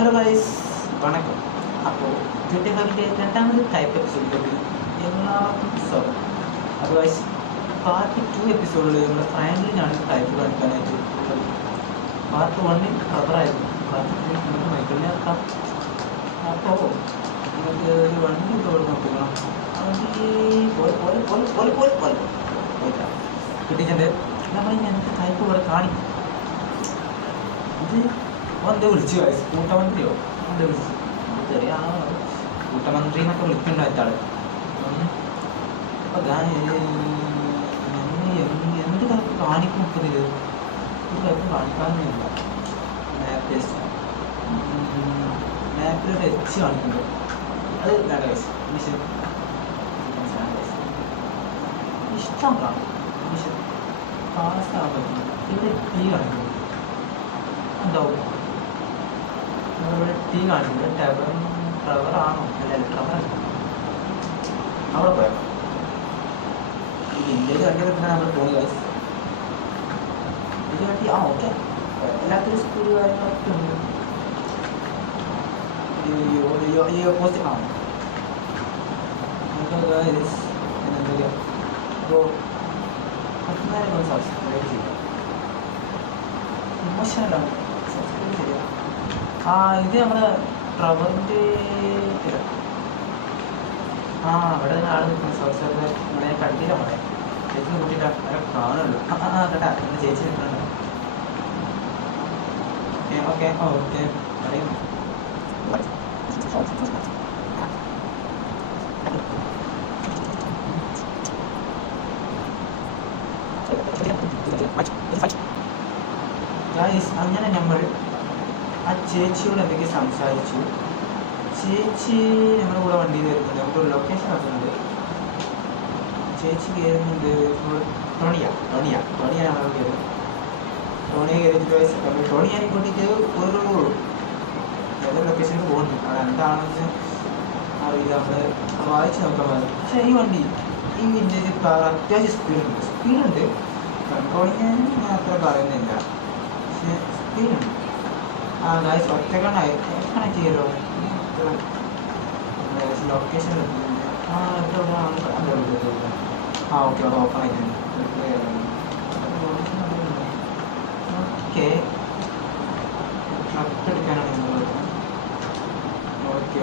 Hello guys, വണക്കം. അപ്പോൾ Twitter ഹബിൻ്റെ രണ്ടാമത് ടൈപ്പ് എപ്പിസോഡിലേക്ക് എല്ലാവർക്കും സ്വാഗതം. അപ്പോൾ ഗൈസ്, പാർട്ട് 2 എപ്പിസോഡിൽ നമ്മുടെ ഫ്രാങ്ക്ലിനാണ് ടൈപ്പ് കാണിക്കാനായിട്ട് ഉള്ളത്. പാർട്ട് 1 റബ്ബറായിരുന്നു, പാർട്ട് 2 നമുക്ക് മൈക്കിളിനെ ഇറക്കാം. അപ്പോൾ നമുക്ക് ഒരു വണ്ടി ഇവിടെ നോക്കണം. കിട്ടിയിട്ടുണ്ട്. നമ്മൾ ഞങ്ങൾക്ക് ടൈപ്പ് ഇവിടെ കാണിക്കും. ഇത് എന്താ വിളിച്ചു ഗൈസ്, കൂട്ടമന്ത്രിയോ എന്താ വിളിച്ചു, ചെറിയ ആളാണ് കൂട്ടമന്ത്രി എന്നൊക്കെ വിളിക്കുന്നുണ്ട് ആള്. അപ്പോൾ എന്ത് കാണിക്കും ഇതിൽ? ഒരു കാര്യം കാണിക്കാനൊന്നുമില്ല. മാപ്പിലൊരു എച്ച് കാണിക്കുന്നുണ്ട്, അത് വേണ്ട ഗൈസ്. ഇഷ്ടം കാണും ഫാസ്റ്റ് ആകാൻ പറ്റുന്നു. ഇവിടെ ടീ കാണിക്കുന്നു, എന്താവും ഇവിടെ ടീ കാണിക്കുന്നത്? ടവറാണോ? അല്ല, ടവറല്ല. അവിടെ പോയാൽ ഇന്ത്യയിൽ വണ്ടി വെക്കാൻ നമ്മൾ പോയി ഗൈസ്. ഇത് വണ്ടി ഓക്കെ, എല്ലാത്തിനും സ്കൂൾ കാര്യങ്ങളൊക്കെ ഉണ്ട്. ഈ ഓപ്പോസിറ്റ് കാണും ഗൈസ്. എന്താ പറയുക, അപ്പോൾ അതിനാലും സബ്സ്ക്രൈബ് ചെയ്യാം. ഇമോഷണലാണ് സബ്സ്ക്രൈബ് ചെയ്യാം. ഇത് നമ്മുടെ ട്രവറിൻ്റെ അവിടെ ആൾ നിൽക്കുന്ന സബ്സ്ക്രൈബ് നമ്മളെ കണ്ടില്ല. നമ്മളെ ചേച്ചി കൂട്ടിയിട്ട് അവരെ കാണുള്ളൂ. കേട്ടാ എൻ്റെ ചേച്ചി നിൽക്കുന്നുണ്ട്. ഓക്കെ ഓക്കെ അറിയാം. അങ്ങനെ നമ്മൾ ആ ചേച്ചിയോട് എന്തെങ്കിലും സംസാരിച്ചു. ചേച്ചി നമ്മുടെ കൂടെ വണ്ടിയിൽ വരുന്നുണ്ട്, നമുക്കൊരു ലൊക്കേഷൻ ആക്കുന്നുണ്ട്. ചേച്ചി കയറുന്നുണ്ട്. ടോണിയ നമ്മൾ കയറും. ടോണിയെ കയറിയിട്ട് ടോണിയെ കൂട്ടിയിട്ട് ഒരു ഏതൊരു ലൊക്കേഷനിൽ പോകുന്നുണ്ട്. അവിടെ എന്താണെന്ന് അറിയില്ല, നമ്മൾ വായിച്ച് നോക്കാൻ പറഞ്ഞു. പക്ഷേ ഈ വണ്ടി ഈ വിൻറ്റേജ് കാർ അത്യാവശ്യം സ്പീഡുണ്ട്. കൺട്രോളിങ് ഞാൻ അത്ര പറയുന്നില്ല, പക്ഷേ സ്പീഡുണ്ട്. ഗൈസ് ഒറ്റക്കണായി കണക്ട് ചെയ്യലോ ലൊക്കേഷൻ എത്തുന്നുണ്ട്. ഓക്കെ, അവിടെ ഓപ്പൺ ആയിട്ടുണ്ട്. ഓക്കെ, ട്രക്ക് എടുക്കാനാണ് നിങ്ങൾ. ഓക്കെ,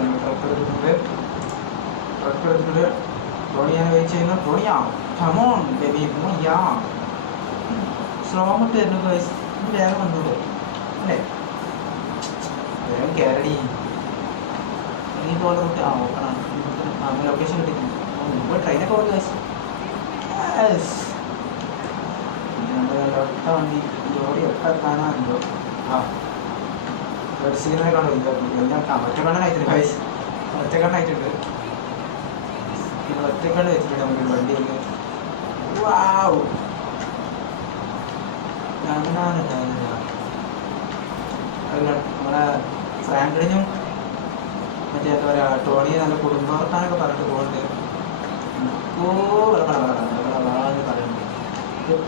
ട്രക്ക് എടുത്തിട്ടുണ്ട്. ടോണിയാണ് വെയിറ്റ് ചെയ്യുന്നത്. ടോണിയാ കമോൺ ബേബി, ടോണിയാ സ്ലോ ആയിട്ട് വരുന്നു ഗൈസ്. വേഗം വന്നൂടെ അല്ലേ? വേഗം കയറടി. ഈ പോലെ റൂട്ട് ഓപ്പണാണ്. നമ്മൾ ലൊക്കേഷൻ കിട്ടിയിട്ടുണ്ട്. ഇപ്പോൾ ട്രെയിനൊക്കെ പോകും ഗൈസ്. ഒട്ട വണ്ടി ജോലി ഒക്കെ കാണാനുണ്ടോ? പരിശീലനം കാണുമല്ലോ. ഒറ്റക്കണ്ണനായിട്ടുണ്ട് ഗൈസ്, ഒറ്റക്കണ്ണായിട്ടുണ്ട്. ഒറ്റക്കണ്ണ് വെച്ചിട്ടുണ്ട് നമുക്ക് വണ്ടിയിൽ. വാവ്, നമ്മളെ ഫ്രാങ്ക്ലിനും മറ്റേ എന്താ പറയുക, ടോണിയെ നല്ല കുടുംബവർത്താനൊക്കെ പറഞ്ഞിട്ട് പോകുന്നുണ്ട്. പറയുന്നുണ്ട്.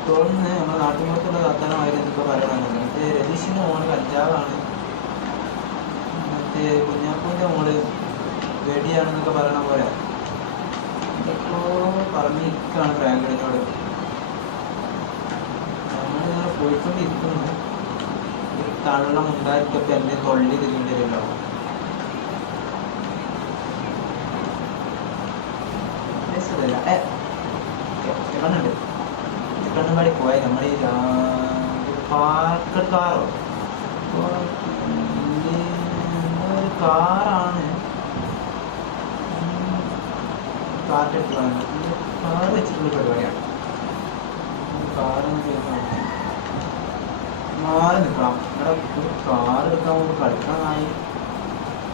ടോണിന് നമ്മുടെ നാട്ടുമ്പുറത്തുള്ള വർത്തമാനമായിരുന്നു ഇപ്പോൾ പറയണമെന്നുണ്ട്. മറ്റേ രതീഷിൻ്റെ മോള് കഞ്ചാവാണ്, മറ്റേ കുഞ്ഞാപ്പൂൻ്റെ മോള് വെടിയാണെന്നൊക്കെ പറയണ പോലെ ഇതൊക്കെ പറഞ്ഞിരിക്കുകയാണ് ഫ്രാങ്ക്ലിനോട്. നമ്മളിങ്ങനെ പോയിക്കൊണ്ടിരിക്കുന്നു. കള്ളം ഉണ്ടായിട്ടൊക്കെ എന്നെ തൊള്ളി തിരിഞ്ഞില്ലല്ലോ. ഒറ്റക്കണ്ണുണ്ട്. ഒറ്റക്കണ്ണുപാടി പോയാൽ നമ്മൾ ഈ പാർക്കഡ് കാറോ ഒരു കാറാണ്. കാർ വെച്ചിട്ടുള്ള പരിപാടിയാണ്. കാറൊന്നും മാറി നിൽക്കണം. ഇവിടെ ഒരു കാർ എടുക്കാൻ പോകുമ്പോൾ കളിക്കാനായി.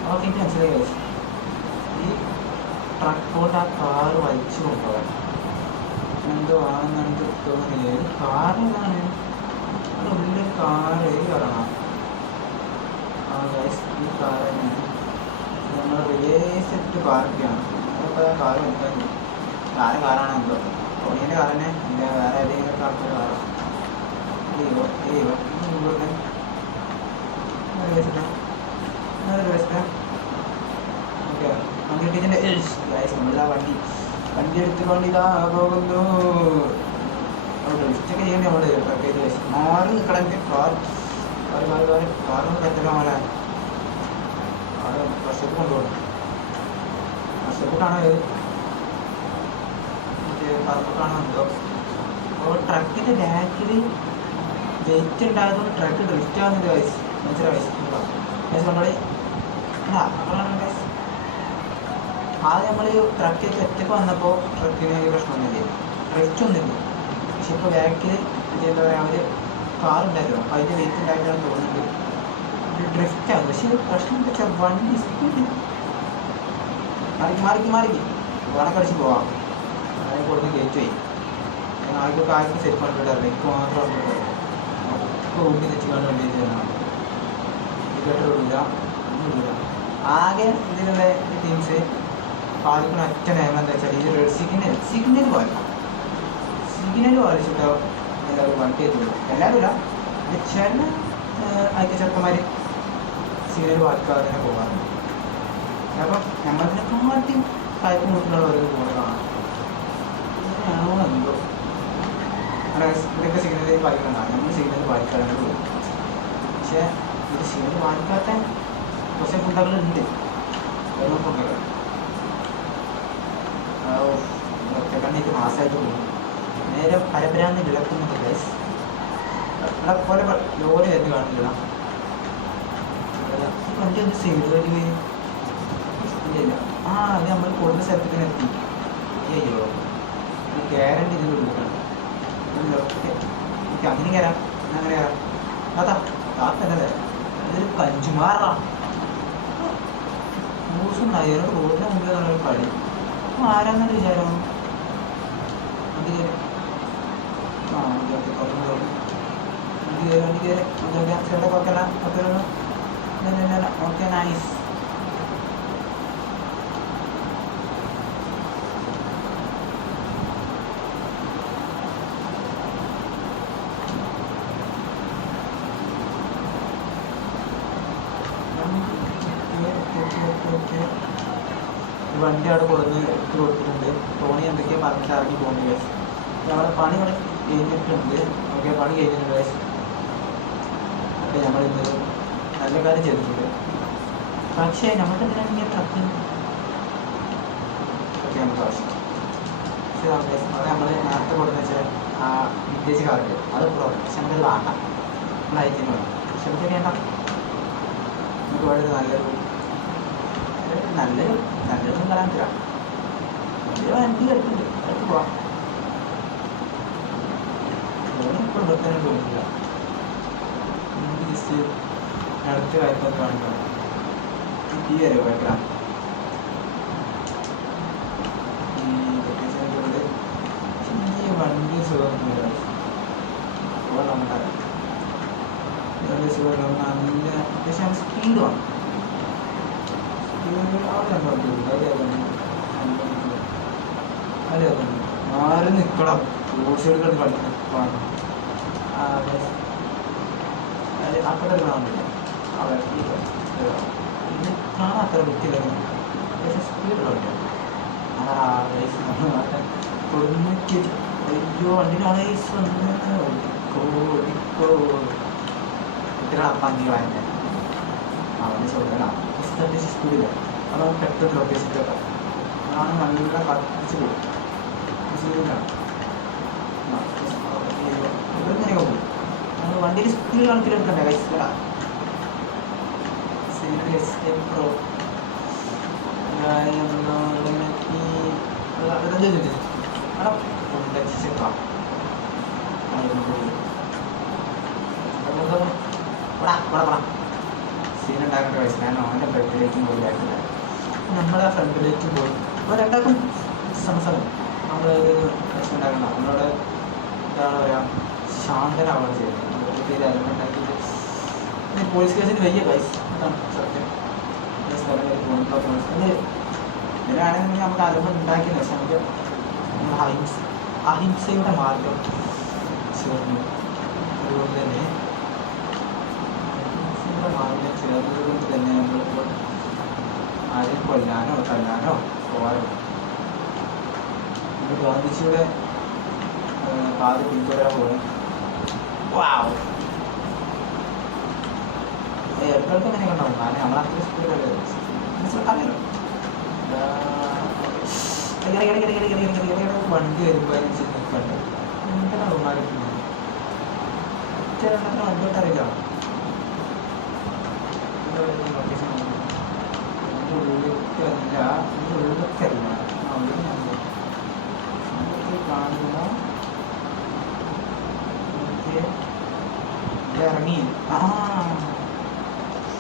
അതൊക്കെ എനിക്ക് മനസ്സിലായി കഴിച്ചു. ഈ ട്രക്കോട്ട് ആ കാറ് വലിച്ചു കൊണ്ടുപോകാൻ എന്തോ ആണെന്നാണ് എനിക്ക് തോന്നുന്നില്ല. ഇത് കാറിനാണ്, അവിടെ ഉള്ളിൽ കാറ് കയറണം. ഈ കാർ തന്നെയാണ് നമ്മൾ റിവേഴ്സ് ഇട്ട് പാർക്ക് ചെയ്യണം. അപ്പോൾ കാറ് നോക്കാൻ കാറാണ് എന്തോ ടോണിയുടെ കാർ തന്നെ, എൻ്റെ വേറെ ഏതെങ്കിലും ആൾക്കാർ കാറാണ്. ലൊക്കേഷൻ്റെ നമ്മളിതാ വണ്ടി എടുത്തുകൊണ്ട് ഇതാ പോകുന്നു. ഡ്രിഫ്റ്റൊക്കെ ചെയ്യേണ്ടി നമ്മൾ ട്രക്ക് ചെയ്ത് മാറി നിൽക്കണം. കാറൊന്നും പറ്റില്ല മോളെ. അവിടെ വർഷത്തിൽ കൊണ്ടുപോകണം. വർഷത്തിലാണ് പറമ്പക്കാണോ എന്തോ. അപ്പോൾ ട്രക്കിൻ്റെ ബാക്കിൽ വെയിറ്റ് ഉണ്ടായതുകൊണ്ട് ട്രക്ക് ഡ്രിഫ്റ്റ് ആകുന്നൊരു വയസ്സ് മനസ്സിലായ വയസ്സ് കൊണ്ടോടെ ആദ്യം നമ്മൾ ട്രക്കിൽ ഒറ്റക്ക് വന്നപ്പോൾ ട്രക്കിന് പ്രശ്നമൊന്നുമില്ല, ഡ്രിഫ്റ്റ് ഒന്നുമില്ല. പക്ഷെ ഇപ്പോൾ ബാക്കിൽ എന്താ പറയുക അവർ കാറുണ്ടായിരുന്നു, അപ്പോൾ അതിൻ്റെ വെയിറ്റ് ഉണ്ടായിട്ടാണ് തോന്നുന്നത് ഡ്രിഫ്റ്റ് ആകും. പക്ഷേ പ്രശ്നം എന്താ വെച്ചാൽ വണ്ടി സ്പീഡ് മാറിക്ക് വണക്കടിച്ച് പോവാം. അതിനെ കൊടുത്ത് കയറ്റി പോയി ആർക്കൊക്കെ ആർക്കും സെറ്റ് കണ്ടിട്ടില്ല, എനിക്ക് മാത്രം കണ്ടിട്ടില്ല. ഒക്കെ ഊട്ടി തെച്ചിക്കൊണ്ട് വേണ്ടി ചെയ്യുന്നതാണ്. ടിക്കറ്റ് ഒന്നുമില്ല. ആകെ ഇതിലുള്ള ടീംസ് പാലിക്കുന്ന ഒറ്റ നിയമം എന്താ വെച്ചാൽ ഈ സിഗ്നൽ പാലിച്ചിട്ടോ എല്ലാവരും വണ്ടി എത്തുള്ളൂ. എല്ലാവരും ഇല്ല, ചില അതിൻ്റെ ചെറുക്കന്മാർ സിഗ്നൽ പാലിക്കാതെ തന്നെ പോകാറുണ്ട്. അപ്പം നമ്മളിതിനെ കാട്ടി കായ്പ് മുട്ടുള്ള ഓരോ പോകുന്നതാണ്. അങ്ങനെയാണോ എന്തോ ഇവിടെയൊക്കെ സിഗ്നൽ പാലിക്കുന്നതാണ്, നമ്മൾ സിഗ്നൽ പാലിക്കാതെ പോകും. പക്ഷേ ഇത് സിഗ്നൽ പാലിക്കാത്ത കുറച്ച് ഫുഡുകളുണ്ട്, ഓരോ ഫുഡുകൾ ഒറ്റക്കണ്ണിട്ട് മാസമായിട്ട് പോകും. നേരെ പരമ്പരാന്ന് വിളക്കുന്നുണ്ട് ഗൈസ്. ഇവിടെ പോലെ ലോറി ആയിട്ട് കാണില്ല. വണ്ടി ഒന്ന് സൈഡ് വഴി ഇല്ല. അത് നമ്മൾ കൊടുത്ത സ്ഥലത്തേക്ക് എത്തി. അയ്യോ ഗ്യാരണ്ടി ഇതിൽ കൊടുക്കണം. എനിക്ക് അങ്ങനെ കയറാം, അങ്ങനെ കയറാം. താത്തല്ലേ ഇതൊരു കഞ്ചുമാറാ ദിവസം നയനോട് റോഡിന് മുമ്പിൽ നല്ലൊരു കളി. ആരാന്നൊരു വിചാരം വണ്ടി കയറി ചേട്ടാ കുഴപ്പമില്ല ഓക്കെ നൈസ്. വണ്ടി അവിടെ കൊടുത്ത് എടുത്ത് കൊടുത്തിട്ടുണ്ട്. ടോണി എന്തൊക്കെയാണ് പറഞ്ഞിട്ട് ഇറങ്ങി പോകുന്നത് ഗൈസ്. നമ്മളെ പണി ഇവിടെ കഴിഞ്ഞിട്ടുണ്ട്. ഓക്കെ പണി കഴിഞ്ഞിട്ടുണ്ട് ഗൈസ്. അപ്പോൾ നമ്മൾ ഇന്നൊരു നല്ല കാര്യം ചെയ്തിട്ടുണ്ട്. പക്ഷേ നമുക്ക് എന്തിനാണ് ഇങ്ങനെ ട്രക്കിങ് ഒക്കെ നമുക്ക് ആവശ്യം. പക്ഷേ അത് നമ്മൾ നേരത്തെ കൊടുക്കുന്ന വെച്ചാൽ ആ വിന്റേജ് കാറുണ്ട് അത് പ്രോബ്ലം. പക്ഷെ നമുക്കത് വേണ്ട, നമ്മൾ അയച്ചിന് വേണം. പക്ഷെ നമുക്ക് വേണ്ട, നമുക്ക് വളരെ നല്ലൊന്നും പറയാൻ തരാം. വണ്ടി എടുക്കുന്നുണ്ട്, അടുത്ത് പോവാം. ഇപ്പോൾ എടുക്കാനും തോന്നില്ല. നമുക്ക് ജസ്റ്റ് അടുത്ത കാര്യത്തൊക്കെ കാണിക്കണം. ഈ വരെ പോയേക്കാം. ഈ ലൊക്കേഷനിലൂടെ ഈ വണ്ടി സുഖമൊന്നുമില്ല. നമ്മുടെ വണ്ടി സുഖം നല്ല അത്യാവശ്യം സ്പീഡ് വേണം. മാറി നിൽക്കണം. റോഡ് സൈഡ് കളിക്കണം. അപ്പത്തെ കാണുന്നില്ല ഇത് കാണാൻ അത്ര വൃത്തിയില്ല, പക്ഷേ സ്പീഡുള്ള വണ്ടിയാണ്. തൊണ്ണൂറ്റി അയ്യോ വണ്ടിനാണ് കുട്ടികളെ പങ്കി വാങ്ങി അവന് ചോദിക്കണം സ്പീഡില്ല. അതാണ് പെട്ടെന്ന് ലൊക്കേഷനിലൊക്കെ അതാണ് നല്ല കത്തിച്ച് പോകും. ഇങ്ങനെയൊക്കെ പോകും. നമ്മൾ വണ്ടിയിൽ സ്പീഡ് കണക്കിലെടുക്കണ്ടേ കൈസ്കട പ്രോ സീനുണ്ടാക്കേണ്ട വയസ്സ്. കാരണം അവൻ്റെ ഫ്രണ്ടിലേക്കും പോയില്ലായിട്ടില്ല, നമ്മുടെ ഫ്രണ്ടിലേക്കും പോയി. അപ്പോൾ രണ്ടാക്കും സംസാരം നമ്മൾ ഉണ്ടാക്കണം. നമ്മളോട് എന്താണ് പറയുക, ശാന്തനാവുക ചെയ്യുന്നത്. ഉണ്ടാക്കിയിട്ട് പോലീസ് കേസിന് വലിയ പൈസ അതാണ് സത്യം. സ്ഥലങ്ങളിൽ പോകുമ്പോൾ ഇതിനാണെങ്കിൽ നമുക്ക് അലമ്പ് ഉണ്ടാക്കിയെന്ന് വെച്ചാൽ നമുക്ക് നമ്മുടെ അഹിംസയുടെ മാർഗം ചേർന്നു. അതുകൊണ്ട് തന്നെ അഹിംസയുടെ മാർഗം ചേർന്നതുകൊണ്ട് തന്നെ നമ്മളിപ്പോൾ ആരും കൊല്ലാനോ തല്ലാനോ പോകാനോ. ഗാന്ധിജിയുടെ പാത പിന്തുടരാൻ പോകണം. വാവ്, എപ്പോഴൊക്കെ അങ്ങനെ കണ്ടാവും. കാരണം നമ്മൾ അത്ര സ്പീഡല്ലേ മനസ്സിലാക്കാമല്ലോ. വണ്ടി വരുമ്പോൾ അതിനനുസരിച്ച് നിൽക്കണ്ടേ എന്താണ് അവന്മാരൊക്കെ വണ്ടിയോട്ട് അറിയില്ല. ഉള്ളിലേക്കല്ല ഉള്ളിലേക്കല്ല കാണുക ഇറങ്ങി. ആ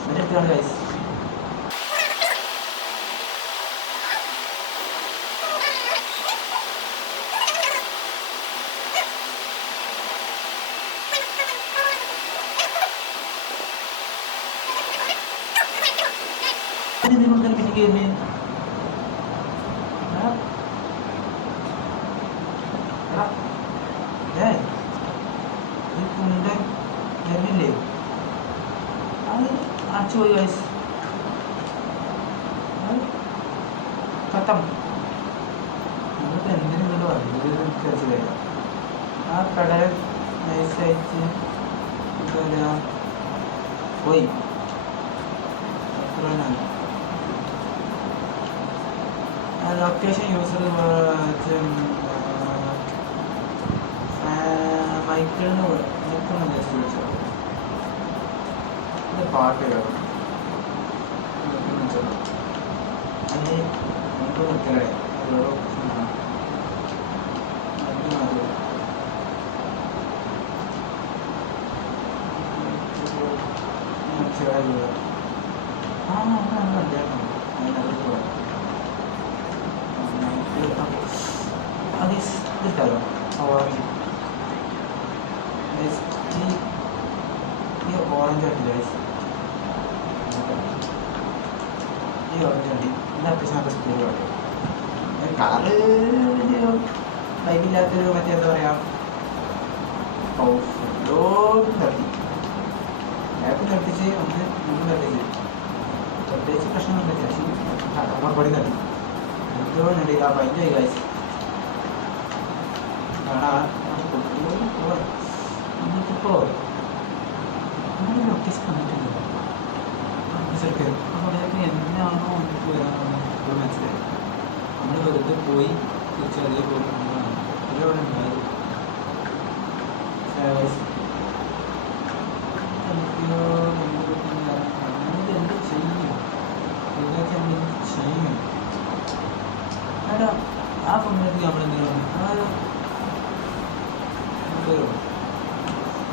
അടുത്താണ് ഗൈസ്. പിന്നെ കയറി ഈ കുണ്ടൻ വരുന്നില്ലേ അത് അടച്ചു പോയി ഗൈസ്. കത്തം നമുക്ക് എന്തിനും കൊണ്ട് വന്നില്ല. ആ കടൽ നൈസായിട്ട് എന്താ പറയുക പോയി. ലൊക്കേഷൻ യൂസർ മൈക്കിളിന് ജസ്റ്റ് വിളിച്ചോ. ഇത് പാട്ട് കേൾക്കണം. അതിന് നമുക്ക് നിൽക്കലേ ഓരോ ഇട്ടല്ലോ ഈ ഓറഞ്ച് വണ്ടി ഈ ഓറഞ്ച് വണ്ടി ഇന്ന് അത്യാവശ്യം നല്ല സ്പീഡ് വണ്ടി. കളറ് ബൈക്കില്ലാത്തൊരു മറ്റേ എന്താ പറയുക ലോകം തട്ടി ബാക്ക് തട്ടിച്ച് ഒന്ന് മുന്നും തട്ടിച്ച് പ്രത്യേകിച്ച് പ്രശ്നമൊന്നും പക്ഷേ അമ്മപ്പടി തട്ടി എന്തുകൊണ്ടുണ്ട് ആ പൈൻ്റെ കാഴ്ച നമുക്കിപ്പോൾ അങ്ങനെ ലൊക്കേഷൻ കണ്ടിട്ടില്ല. അപ്പോൾ അതൊക്കെ എന്നാണോ നമുക്ക് വരാമെന്ന് മനസ്സിലായി. നമ്മൾ വെറുതെ പോയി തിരിച്ച് അതേപോലെ അതവിടെ ഉണ്ടായത്. എന്ത് ചെയ്യും ഇതൊക്കെ എന്ത് ചെയ്യും എടാ ആ സമയത്ത് നമ്മളെന്തെങ്കിലും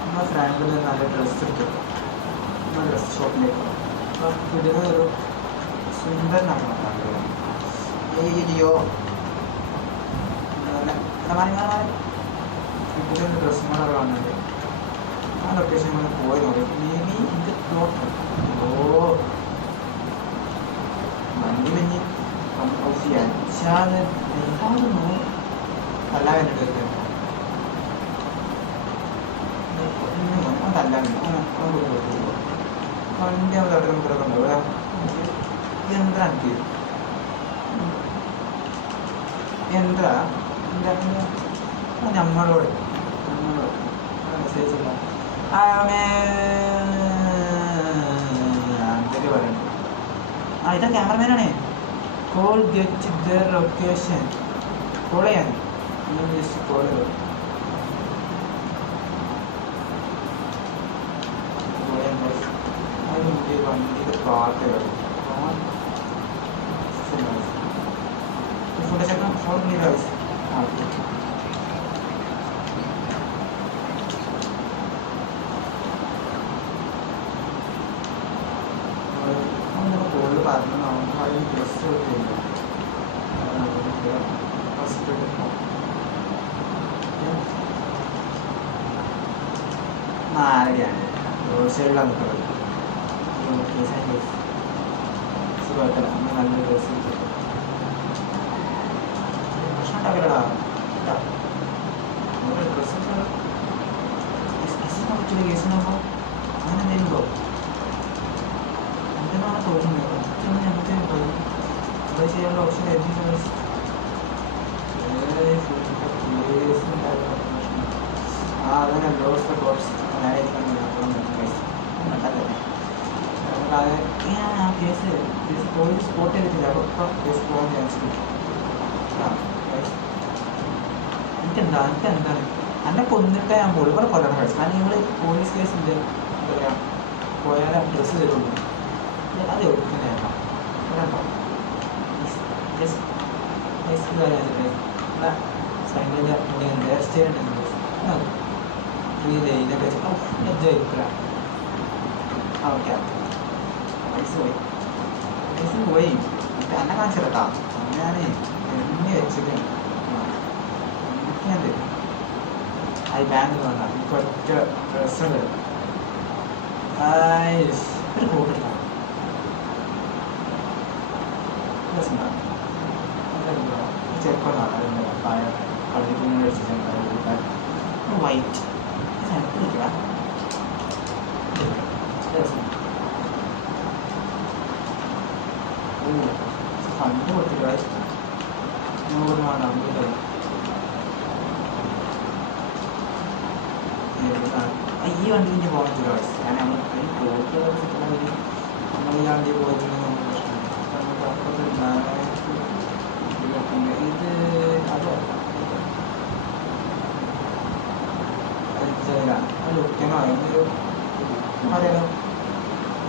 നമ്മൾ ഫ്രാങ്കിൽ നല്ല ഡ്രസ്സ് എടുത്തു. നമ്മൾ ഡ്രസ് ഷോപ്പിലേക്ക് അപ്പോൾ കിട്ടുന്ന ഒരു സുന്ദരനാണ് അയ്യോ കിട്ടുന്ന ഡ്രസ്സുകളൊക്കെ കാണുന്നുണ്ട്. ആ ലൊക്കേഷൻ നമ്മൾ പോയി നോക്കി. മേ ബി ഇത് ക്ലോത്ത് മഞ്ഞ് മഞ്ഞ് അച്ചാന്ന് എന്താണെന്നോ അല്ല കണ്ടിട്ട് അതല്ല വണ്ടി അവിടെ അവിടെ നമുക്കിടക്ക് ഉണ്ട്. ഇവിടെ യന്ത്ര എനിക്ക് യന്ത്ര നമ്മളോട് മെസ്സേജ് ഇല്ല എന്തൊക്കെ പറയുന്നത്. ആ ഇതാ ക്യാമറമാനാണേ. Call get their location call ചെയ്യാൻ ജസ്റ്റ് കോൾ ചെയ്തു. വണ്ടിയുടെ പാട്ട് ഫുഡ് ചെക്കണം 4 minutes. കൂടുതൽ പറഞ്ഞു നമുക്ക് ഡ്രസ് ആരുടെയാണ് റോഡ് സൈഡിലാണ് നിൽക്കുന്നത്. കുഴപ്പമില്ല നമ്മൾ നല്ല ഡ്രസ്സ് പ്രശ്നം ഉണ്ടാക്കില്ലടാ. നമ്മുടെ ഡ്രസ്സ് പറ്റില്ല കേസിനാകുമ്പോൾ അങ്ങനെ എന്തെങ്കിലും ഉണ്ടോ എന്തെന്നാണ് തോന്നുന്നത്. നമുക്ക് ചെയ്യാനുള്ള ഓപ്ഷൻ ആയിരിക്കും. അതന്നെ ലോസ് ഓഫ് കോഴ്സ് ആ കേസ് പോലീസ് സ്പോട്ട് ചെയ്തിട്ടില്ല. അപ്പോൾ കേസ് പോകാൻ ചാൻസ് എനിക്കെന്താണ് എന്നെ കൊന്നിട്ട് ഞാൻ പോയി ഇവിടെ കൊല്ലണം കഴിച്ചു. കാരണം നിങ്ങൾ പോലീസ് കേസിൻ്റെ എന്താ പറയുക പോയാൽ ഡ്രസ്സ് തരുള്ളൂ. അത് എവിടുന്നേക്കാം കേട്ടോ. സൈഡിൻ്റെ ഹെയർ സ്റ്റൈൽ ഉണ്ടെങ്കിൽ ഈ ലൈനൊക്കെ വെച്ചിട്ട് ഓക്കെ പൈസ പോയി എന്നെ കാണിച്ചിട്ടാ. ഞാൻ എന്നെ വെച്ചിട്ട് എനിക്കത് അത് ബാങ്ക് വേണ്ട. എനിക്ക് ഒറ്റ ഡ്രസ്സുണ്ട്. ഒരു കോട്ടില്ല ഡ്രസ്സുണ്ടാകും ചെറുപ്പമാണ്. അതിൻ്റെ പള്ളിക്കുഞ്ഞ് കഴിച്ചിട്ടുണ്ടാകും വൈറ്റ് എടുക്കുക ഫണ്ട് കൊടുത്തിട്ട് വേണം ഈ വണ്ടി ഇനി പോകാൻ പറ്റില്ല വയസ്സ്. കാരണം നമ്മൾ നമ്മൾ ഈ വണ്ടി പോയിട്ടുണ്ടെങ്കിൽ നമുക്ക് പ്രശ്നമില്ല. നമുക്ക് അപ്പുറത്ത് ഇത് അതോ ലുക്കനോ എന്നൊരു പറയാലോ.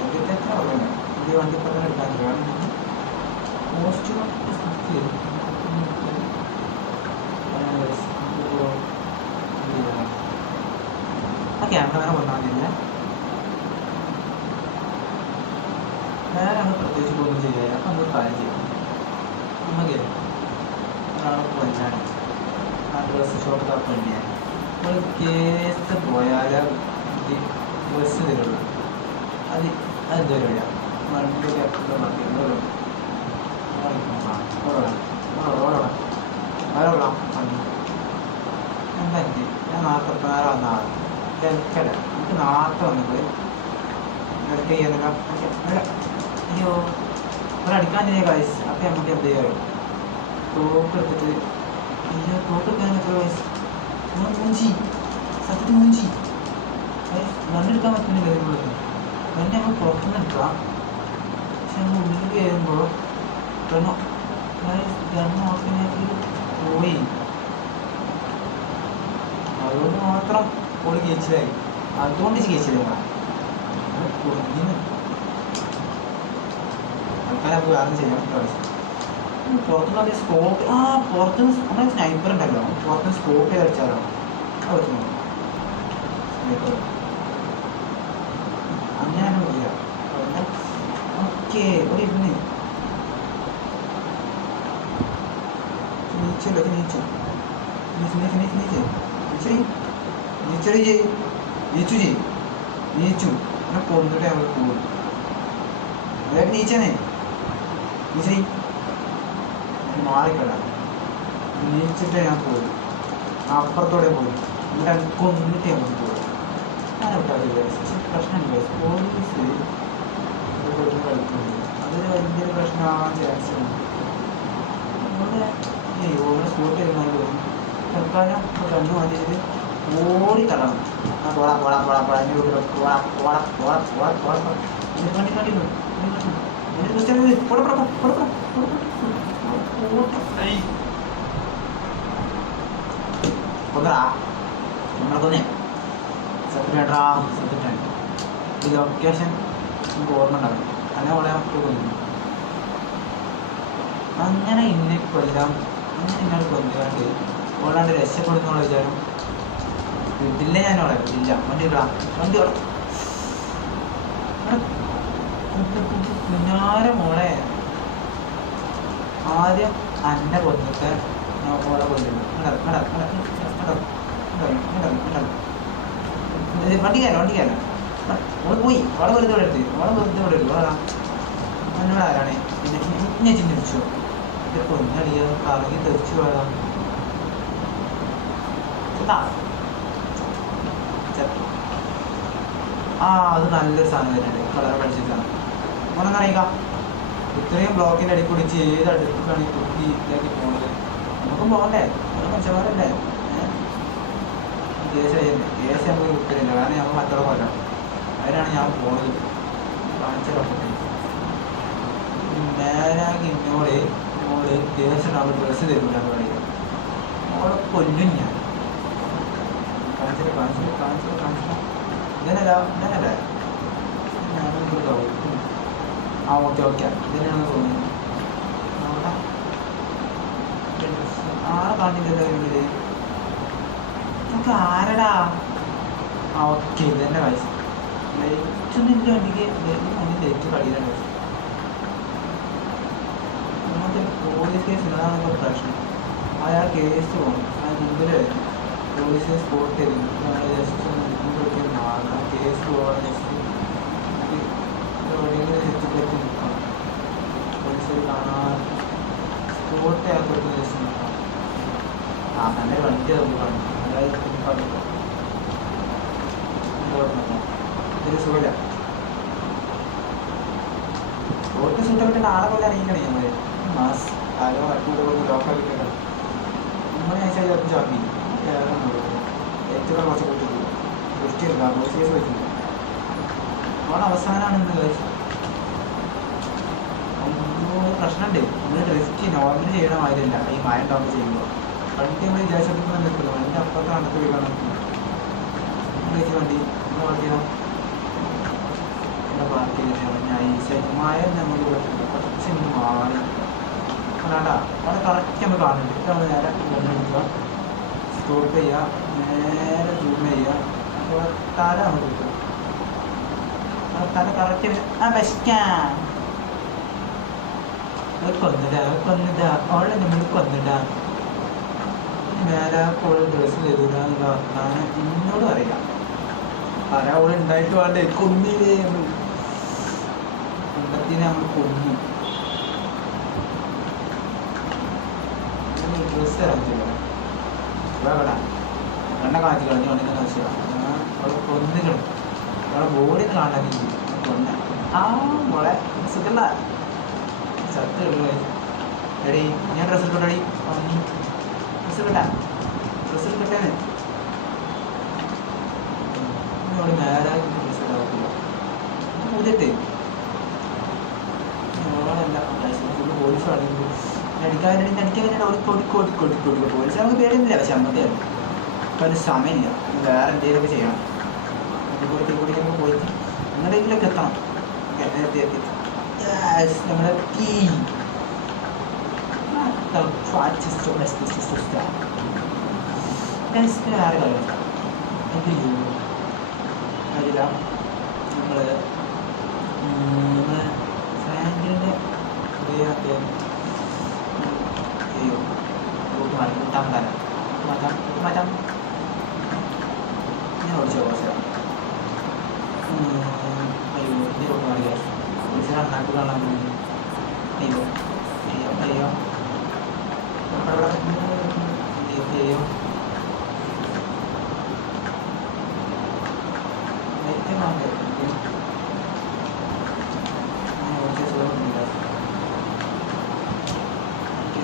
ഇതിൻ്റെ എത്ര പറയുന്നത് ഇത് വണ്ടി പറഞ്ഞാൽ എടുക്കാൻ വേണമെങ്കിൽ കോസ്റ്റ്യൂം ആ ക്യാമറ കൊണ്ടാകുന്നില്ല. വേറെ നമ്മൾ പ്രത്യേകിച്ച് ഒന്നും ചെയ്യാൻ. അപ്പം നമ്മൾ കാര്യം ചെയ്യാം. നമുക്ക് ഒരാളെ കൊല്ലാൻ ആ ഡ്രസ്സ് ഷോപ്പ് തപ്പണ്ടിയാണ്. നമ്മൾ കേസ് പോയാൽ ബസ് തരുള്ളൂ. അതെന്തോ വരില്ല. വണ്ടിയൊക്കെ എപ്പോഴും മതി എന്താ ഞാൻ 44 വന്ന ആളാണ്. എനിക്കല്ല എനിക്ക് നാളത്തെ വന്നത് ഇടയ്ക്ക് ചെയ്യുന്നില്ല. അയ്യോ ഒരടിക്കാൻ ചെയ്യാൻ വയസ്സ്. അപ്പം നമുക്ക് എന്ത് ചെയ്യാം തോക്ക് എടുത്തിട്ട് അയ്യോ തോക്ക് എടുക്കാൻ എത്ര വയസ്സ് മൂഞ്ചി സത്യത്തിൽ മൂഞ്ചി മണ്ണെടുക്കാൻ പറ്റുന്നില്ല. ഇതിനുള്ളത് മണ്ണ് നമ്മൾ പുറത്തുനിന്ന് എടുക്കാം. പക്ഷെ നമ്മൾ ഉള്ളിൽ കയറുമ്പോൾ ഗണ്ണ് ഓർഡിനേറ്ററിൽ പോയി. അതുകൊണ്ട് മാത്രം ഓടി ജയിച്ചതായി. അതുകൊണ്ട് ജയിച്ചതായി പൊടിഞ്ഞ് ആൾക്കാരെ അത് വേറെ ചെയ്യാൻ പുറത്തുനിന്ന് സ്കോപ്പ് പുറത്തുനിന്ന് നമ്മുടെ സ്നൈപ്പർ ഉണ്ടല്ലോ. പുറത്തുനിന്ന് സ്കോപ്പ് ചെയ്ത് അടിച്ചാലോ അത് പറ്റുന്നു. സ്നൈപ്പർ അങ്ങനെ ഇല്ല. ഓക്കെ ഒരു ഇരുന്ന് നീച്ചല്ലോ നീച്ചു നീച്ചു എന്നെ കൊന്നിട്ട് ഞങ്ങൾ പോകും. അതായത് നീച്ചനെ നീച്ചി മാറിക്കട നീച്ചിട്ട് ഞാൻ പോയി. അപ്പുറത്തോടെ പോയി. എന്നിട്ട് കൊന്നിട്ട് ഞങ്ങൾ പോകും. ഞാൻ വിട്ടാൽ പ്രശ്നമില്ല. പോലീസ് കളിക്കുന്നുണ്ട്. അതൊരു വലിയൊരു പ്രശ്നമാവാൻ ചാൻസ് ഉണ്ട്. അതുകൊണ്ട് ഓരോ സ്പോട്ട് ചെയ്യുന്ന തൽക്കാലം കണ്ണു മാറ്റിയിട്ട് ഓടി തരണം. അതിൻ്റെ വീട്ടിൽ കൊന്നടാ നമ്മളെ കൊന്നേ സത്യമായിട്ടാ സത്യമായിട്ട് ഈ ലൊക്കേഷൻ നമുക്ക് ഓർമ്മ ഉണ്ടാകും. അങ്ങനെ വളരെ നമുക്ക് കൊന്നു. അങ്ങനെ ഇന്നെ കൊല്ലാം. അങ്ങനെ ഇന്നോട് കൊല്ലാണ്ട് ഓടാണ്ട് രക്ഷപ്പെടുന്നുള്ള വിചാരം വീട്ടില്ല. ഞാനോടെ ഇല്ല. വണ്ടി ഇടാം വണ്ടി ഓടാം കുഞ്ഞാരെ മോളെ. ആദ്യം അന്നെ കൊന്നിട്ട് ഓളെ കൊല്ലുന്നു. വണ്ടി കയറാം ഓള് പോയി. ഓളെ വെറുതെ ഇവിടെ എടുത്ത് ഓളാ എന്നോട് ആരാണ് എന്നെ ചിന്തിച്ചു. ഇത് കൊന്നടിയോ കറങ്ങി തെറിച്ചു പോയതാ. അത് നല്ലൊരു സാധനം തന്നെയാണ്. കളർ പഠിച്ചിട്ടാണ്. ഓനെന്നറിയിക്കാം ഇത്രയും ബ്ലോക്കിൻ്റെ അടി പിടിച്ച് ഏത് അടുത്താണ് ഈ കുത്തി ഇതാക്കി പോകുന്നത്? നമുക്കും പോകണ്ടേ? നമ്മൾ മനുഷ്യന്മാരല്ലേ? കേസ് കേസ് നമുക്ക് കിട്ടുന്നില്ല, കാരണം നമ്മൾ മറ്റുള്ള കൊല്ലം അതിനാണ് ഞാൻ പോകുന്നത്. കാണിച്ചൊക്കെ നേരാക്കി മോള് കേസ് നമ്മൾ ഡ്രസ്സ് തരുന്നില്ല എന്ന് പറയുക. മോളെ കൊല്ലും ഞാൻ. കാണിച്ചിട്ട് ഇതന്നല്ലേ ആ ഓക്കെ ഇതന്നെയാണെന്ന് തോന്നുന്നു. ആളെ കാണില്ലല്ലോ ഇവിടെ. നമുക്ക് ആരടാ? ആ ഓക്കെ ഇതന്നെ വയസ്സ് ലൈറ്റൊന്നും ഇല്ല വണ്ടിക്ക്. ലൈറ്റ് കളിയിലാണ്. നമുക്ക് പോലീസ് കേസ് ഇല്ലാതാണ് പ്രശ്നം. അയാൾ കേസ് പോകണം. അത് മുമ്പിൽ വരും. പോലീസ് സ്പോട്ട് ചെയ്തു. ജസ്റ്റ് ഒന്ന് മാറണം. കേസ് പോകാൻ ജസ്റ്റ് എവിടെയെങ്കിലും എത്തിപ്പറ്റി നിൽക്കണം. പോലീസ് കാണാൻ സ്പോട്ട് ആക്കത്ത് ജസ്റ്റ് നിൽക്കണം. ആ തന്നെ വണ്ടി നമുക്ക് കാണും. അതായത് ഇതൊരു സുഖമില്ല. സ്പോട്ട് സുഖപ്പെട്ടിട്ട് ആളെ പോലെ അറിയിക്കണേ ഞങ്ങൾ മാസ് ആരോ അട്ടൂടെ ലോക്കാക്കിയിട്ടുണ്ട്. നമ്മൾ നൈസായി ചേർത്ത് ചാപ്പി ഏറ്റവും കുറച്ച് കൂട്ടി ദൃഷ്ടിയുണ്ട്. പോലീസ് കേസ് വെച്ചിട്ടുണ്ട്. അവിടെ അവസാനമാണ് ഇന്ന് കഴിച്ചത്. പ്രശ്നമുണ്ട്. നമ്മൾ ഡ്രിഫ്റ്റ് നോർമലി ചെയ്യണ മാതിരില്ല ഈ മഴ ഉണ്ടാകുമ്പോൾ ചെയ്യുമ്പോൾ. വണ്ടി നമ്മൾ വിചാരിച്ചിട്ട് നിൽക്കുന്നു. വണ്ടി അപ്പുറത്ത് കണ്ടത്ത് വീഴാൻ നിൽക്കുന്നു. കഴിച്ച വണ്ടി നമ്മൾ വണ്ടിയോ ഇവിടെ പാർക്ക് ചെയ്തിട്ട് നൈസായിട്ട് മഴ നമുക്ക് പറ്റില്ല. കുറച്ച് മാറി അതാണ്ടാ അവിടെ കറക്റ്റ് നമ്മൾ കാണുന്നുണ്ട്. ഇത് നമ്മൾ നേരെ വന്നെടുക്കുക, സ്റ്റോപ്പ് ചെയ്യുക, നേരെ സൂം ചെയ്യുക. അപ്പോൾ തല നമുക്ക് കിട്ടും. തല കറക്റ്റ് ബെസ്റ്റാ കൊന്നിട്ടാ അവളെ നമ്മൾ കൊന്നിട്ടാ നേരെ അവള് ഡ്രസ്സ് തരൂല എന്നുള്ള വർത്താനം എന്നോട് അറിയാം. പല അവള് ഉണ്ടായിട്ട് വേണ്ടേ കൊന്നില്ലേ കൊണ്ടത്തിനെ നമ്മൾ കൊന്നു. ഡ്രസ്സ് ഇറങ്ങില്ല ഇവിടെ എണ്ണ കാണിച്ച് കളഞ്ഞു കൊണ്ടിങ്ങനെ ആവശ്യമാണ്. അവളെ കൊന്നുകളും അവളെ ബോഡി കാണാൻ കൊന്ന ആ മോളെ സുഖല്ല ചത്ത് കളി. എടീ ഞാൻ ഡ്രസ്സ് എടുക്കട്ടെടി. ഡ്രസ്സ് എടുക്കട്ടെ അവിടെ നേരാക്കി ഡ്രസ്സ് ഇടാക്കില്ല പൂതിട്ട് ഓളല്ല ഫുള്ള് പോലീസ് ആണെങ്കിൽ അടിക്കാൻ ഓടിക്കോടിക്കോടിക്കോടിക്കോടിക്കോടിക്കോ. പോലീസ് നമുക്ക് പേടിയൊന്നുമില്ല, പക്ഷെ അമ്മത്തെയാണ് ഇപ്പം ഒരു സമയമില്ല. വേറെ എന്തെങ്കിലുമൊക്കെ ചെയ്യണം. കൂടി നമുക്ക് പോയിട്ട് എങ്ങനെയെങ്കിലൊക്കെ എത്തണം. നമ്മുടെ ടീ ആറ് കളിക്കാം. അതില്ല നമ്മൾ ഫ്രാങ്കിൻ്റെ പുതിയ മാറ്റാം ഞാൻ ഓടിച്ചോ കുറച്ച്. അയ്യോ ഇതിൻ്റെ റൂട്ട് കാണിക്കാം. പോലീസിനാണ് നാട്ടിൽ കാണാൻ പോകുന്നത്. അയ്യോ അയ്യോ അയ്യോ അയ്യോ ഏറ്റവും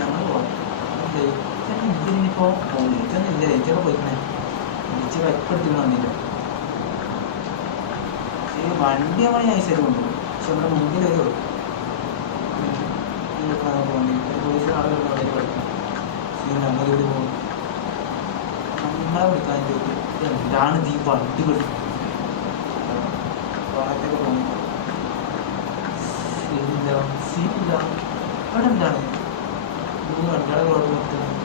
നമ്മൾ പോകാം. ഇതിനിപ്പോൾ ലേറ്റൊന്നും ഇല്ല. ലേറ്റൊക്കെ പോയിക്കണേ ലേറ്റ് വൈപ്പെടുത്തിക്കണം. വന്നില്ല ഈ വണ്ടി നമ്മൾ നൈസായിട്ട് കൊണ്ടുപോകും. പക്ഷെ നമ്മുടെ മുമ്പിൽ ഒരു പോലീസ് ആളുകൾ പഠിക്കും. നമ്മളെ കൂടി പോകും. നമ്മളെ വിളിക്കാൻ ചോദിക്കും എന്താണ് ഈ വണ്ടി പഠിക്കും ഭാഗത്തൊക്കെ പോകും. സീറ്റില്ല ഇവിടെ എന്താണ് മൂന്ന് വണ്ടികളെ റോഡ് നിർത്തുന്നത്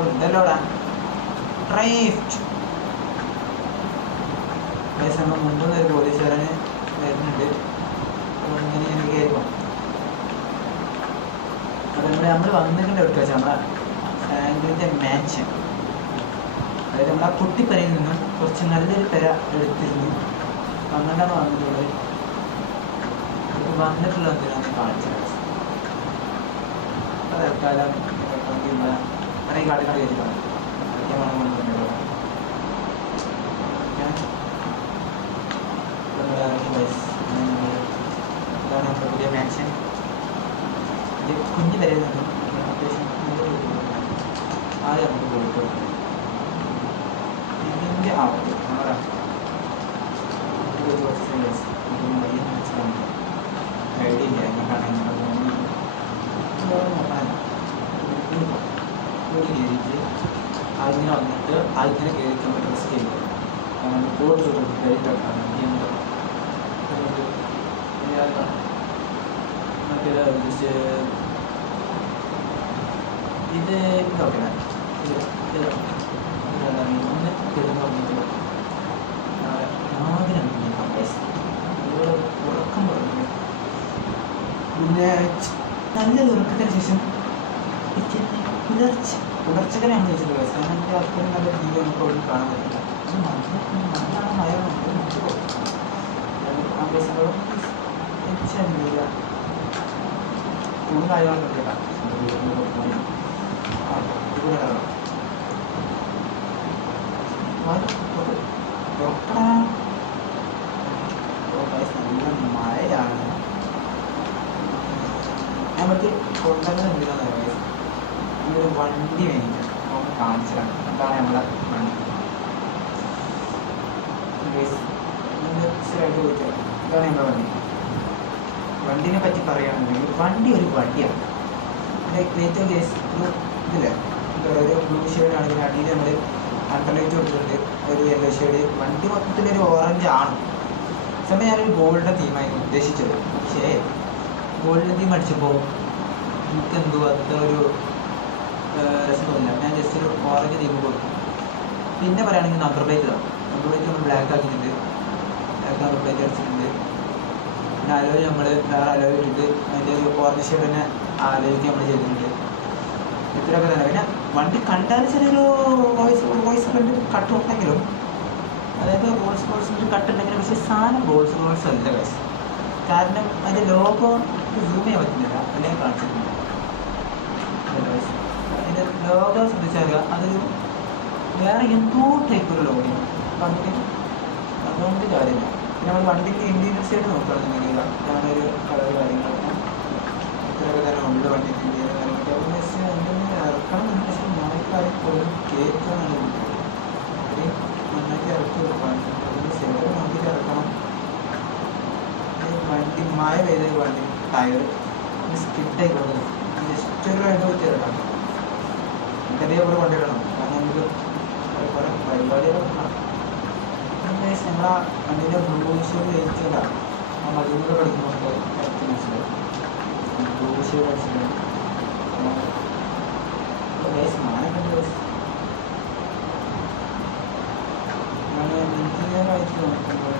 ഉണ്ടല്ലോടാ. ഡ്രൈഫ്റ്റ് സമയം മുമ്പ് ഒരു പോലീസുകാരന് വരുന്നുണ്ട്. ഇങ്ങനെ ഇങ്ങനെ കയറുമ്പോൾ അതുകൊണ്ട് നമ്മൾ വന്നിട്ടുണ്ട് എടുക്കുക വെച്ചാൽ നമ്മളെ ഫ്രാങ്കിൻ്റെ മാൻഷൻ. അതായത് നമ്മൾ ആ കുട്ടിപ്പരയിൽ നിന്നും കുറച്ച് നല്ലൊരു പെര എടുത്തിരുന്നു. അങ്ങനെയാണ് വന്നിട്ടുള്ളത്. വന്നിട്ടുള്ള എന്തിനാണ് കാണിച്ചത്. തൽക്കാലം ഈ കാട്ടിക്കാട് കയറ്റിക്കാണ് ഇതാണ് നമ്മുടെ പുതിയ മാൻഷൻ. കുഞ്ഞ് വരെ നിന്നും അത്യാവശ്യം നല്ല രീതിയിൽ ആദ്യം നമുക്ക് പോയിട്ട് ഇതിൻ്റെ ആവത്ത് നമ്മുടെ കുറച്ച് സൈഡേഴ്സ് വയ്യെന്ന് വെച്ചാൽ ഐഡിയ ഇല്ല എങ്ങോട്ടാണ് കയറിയിട്ട് അതിങ്ങനെ വന്നിട്ട് അതിങ്ങനെ കയറിയിട്ട് നമ്മൾ ഡ്രസ് ചെയ്യും കോട്ട് ചൂടും കഴിഞ്ഞിട്ടാണ് മറ്റേ ജസ്റ്റ് ഇത് ഇതൊക്കെ ഒന്ന് തിരുന്ന് വന്നിട്ട് ഉറക്കം പറഞ്ഞു പിന്നെ നല്ലൊരു ഉറക്കത്തിന് ശേഷം പുലർച്ചക്കനെ നമ്മൾ വെച്ചിട്ടുള്ളത് കാരണം എനിക്ക് അത്രയും നല്ല ജീവിതം നമുക്ക് അവിടെ കാണാൻ പറ്റില്ല അത് മഴ കൂടുതലായതാണ് കേട്ടോ നല്ല മഴയാണ് ഞാൻ പറ്റി കൊണ്ടുവന്നത് എന്തിനാണ് നമ്മളൊരു വണ്ടി വേണ്ടിയിട്ട് നമുക്ക് കാണിച്ചതാണ് അതാണ് നമ്മളെ വണ്ടി സ്ഥിരമായിട്ട് പോയിട്ട് ഇതാണ് നമ്മുടെ വണ്ടി വണ്ടിനെ പറ്റി പറയുകയാണെങ്കിൽ വണ്ടി ഒരു വണ്ടിയാണ് ഏറ്റവും കേസ് ഒരു ഇതില്ലേ എന്താ പറയുക ഒരു ബ്ലൂ ഷെയ്ഡ് ആണെങ്കിൽ അടിയിൽ നമ്മൾ അണ്ടർലൈറ്റ് കൊടുത്തിട്ടുണ്ട് ഒരു യെല്ലോ ഷെയ്ഡ് വണ്ടി മൊത്തത്തിലൊരു ഓറഞ്ച് ആണ് സമയം ഞാനൊരു ഗോൾഡൻ തീമായിരുന്നു ഉദ്ദേശിച്ചത് പക്ഷേ ഗോൾഡൻ തീം അടിച്ചപ്പോൾ എനിക്കെന്തോ അത്ര ഒരു രസമൊന്നുമില്ല ഞാൻ ജസ്റ്റ് ഒരു ഓറഞ്ച് തീം കൊടുത്തു പിന്നെ പറയുകയാണെങ്കിൽ നമ്പർ പ്ലേറ്റ് ഇതാണ് നമ്പർ പ്ലേറ്റ് നമ്മൾ ബ്ലാക്ക് ആക്കിയിട്ടുണ്ട് ബ്ലാക്ക് നമ്പർ പ്ലേറ്റ് അടിച്ചിട്ടുണ്ട് പിന്നെ അലോയ് നമ്മൾ വേറെ അലോയ് ഇട്ടിട്ട് അതിൻ്റെ ഒരു ഓറഞ്ച് ഷെയ്ഡ് തന്നെ ആലോയ്ക്ക് നമ്മൾ ചെയ്തിട്ടുണ്ട് ഇത്രയൊക്കെ തന്നെ പിന്നെ വണ്ടി കണ്ടാൽ ചെറിയൊരു വോയിസ് കട്ട് ഉണ്ടെങ്കിലും അതായത് റോൾസ് റോൾസിൻ്റെ കട്ട് ഉണ്ടെങ്കിലും പക്ഷേ സാധനം റോൾസ് റോൾസ് അല്ല ഗൈസ് കാരണം അതിൻ്റെ ലോഗോ സൂം ചെയ്യാൻ പറ്റുന്നില്ല അല്ലെങ്കിൽ കാണിച്ചിട്ടുണ്ട് അതിൻ്റെ ലോഗോ ശ്രദ്ധിച്ചാൽ അതൊരു വേറെ എന്തോ ടൈപ്പ് ഒരു ലോഗോയാണ് വണ്ടി അതുകൊണ്ട് കാര്യമില്ല പിന്നെ നമ്മൾ വണ്ടിക്ക് ഇൻറ്റീരിയർ സൈഡ് നോക്കുകയാണെന്നുണ്ടെങ്കിൽ ഞാനൊരു കളർ കാര്യങ്ങളൊക്കെ ഇത്രയൊക്കെ തന്നെ ഉണ്ട് വണ്ടിക്ക് ഇൻറ്റീരിയർ കാര്യങ്ങളൊക്കെ അപ്പോൾ പക്ഷേ അതിൻ്റെ ഇറക്കണം എന്ന് പക്ഷേ ഞാനൊക്കെ കൂടുതൽ കേൾക്കാനാണ് അവർ നന്നായിട്ട് ഇറക്കി കൊടുക്കുകയാണ് അതിൻ്റെ സൈഡ് നോക്കിയിട്ട് ഇറക്കണം വണ്ടി മഴ പെയ്ത വണ്ടി ടയർ സ്കിഡായി കൊടുക്കുന്നത് ജസ്റ്റ് ഒരു രണ്ട് കുത്തി ഇറക്കണം ഇതേപോലെ കൊണ്ടിടണം കാരണം നമുക്ക് കുറേ പരിപാടികളൊക്കെ കാണാം ഞങ്ങളാ വണ്ടിൻ്റെ ബ്ലൂ ഷെയ്ഡ് കഴിച്ചിട്ടാണ് ആ മതിലൂടെ പഠിക്കുമ്പോൾ കറക്റ്റ് മനസ്സിലായി ബ്ലൂ ഷെയ്ഡ് അടിച്ചിട്ടുണ്ട് മാനൊക്കെ ഞാൻ എഞ്ചിനീയറായിട്ട് നോക്കുമ്പോൾ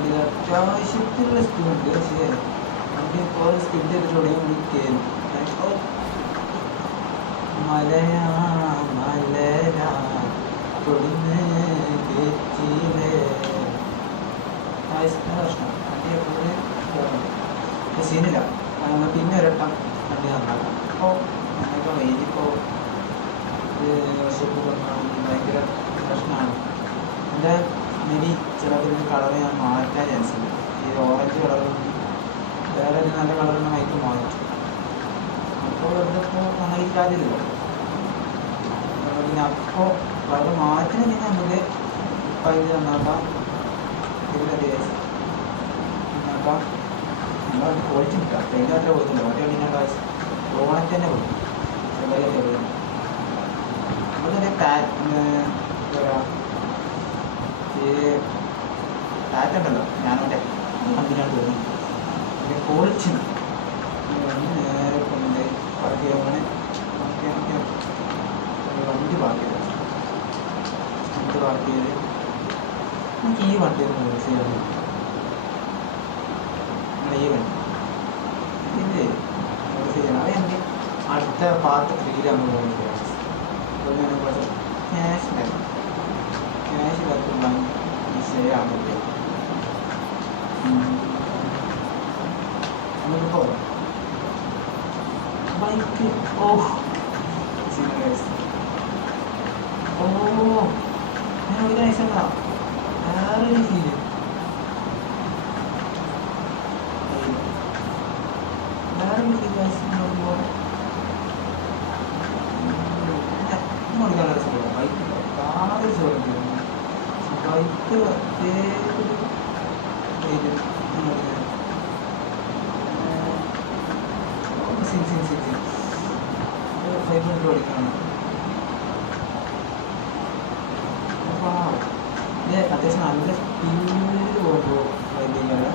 ഇത് അത്യാവശ്യത്തിലുള്ള സ്പീഡുണ്ട് പക്ഷേ വണ്ടി ഇപ്പോൾ സ്പീഡ് ചെയ്തിട്ട് തുടങ്ങി കൂടി കയറും മലയാ മലരാ പൊടിഞ്ഞ് കയറ്റിയിലേ പ്രശ്നം വണ്ടി എപ്പോഴും സീനില്ല പിന്നെ ഒരട്ടം വണ്ടി നന്നാക്കാം അപ്പോൾ ഞങ്ങൾക്ക് വെയിലിപ്പോൾ വർഷത്തിൽ ഭയങ്കര പ്രശ്നമാണ് എൻ്റെ മെരി ചിലപ്പോൾ കളർ ഞാൻ മാറ്റാൻ ചാൻസ് ഉണ്ട് ഈ ഓറഞ്ച് കളറും വേറെ നല്ല കളറിന് മൈക്ക് മാറ്റും അപ്പോൾ വെറുതെ ഇപ്പോൾ നന്നായിക്കാതില്ലല്ലോ പിന്നെ അപ്പോൾ കളർ മാറ്റണമെങ്കിൽ നമുക്ക് പൈസ നന്നാക്കാം ഇതിൻ്റെ നന്നാക്കാം നമ്മൾ ക്വാളിറ്റി നിൽക്കാം പെയിൻ്റ് മാത്രമേ കൊടുത്തുള്ളൂ മറ്റേ വണ്ടിൻ്റെ കാശ് ഓണക്ക് തന്നെ കൊടുക്കും ചെറിയ ചെറിയ നമ്മളൊരു എന്താ പറയുക ഈ ടാറ്റ ഉണ്ടല്ലോ ഞാനോട്ടെ വണ്ടിനാണ് തോന്നുന്നു പിന്നെ ക്വാളിറ്റി നേരെ കൊണ്ട് പാർക്ക് ചെയ്യാൻ വണ്ടി പാർക്ക് ചെയ്ത് വണ്ടി പാർക്ക് ചെയ്ത് നമുക്ക് ഈ വണ്ടി ഒന്ന് യൂസ് ചെയ്യാൻ നമ്മുടെ ഈ വണ്ടി ഇത് യൂസ് ചെയ്യണം അത് എനിക്ക് അടുത്ത പാർട്ട് 3 നമ്മൾ പോകുന്നത് അതുകൊണ്ട് കുറച്ച് ക്യാഷ് ഇല്ലാത്ത ചെയ്യാൻ പറ്റും നമുക്കിപ്പോൾ ബൈക്ക് ഓ ഞാൻ ഒരു നൈസല്ല വേറൊരു ഫീല് വണ്ടിക്ക് ഓടിക്കണം. അത്യാവശ്യം നല്ല സ്പീഡിൽ പോകുമ്പോൾ വൈദ്യുതികള്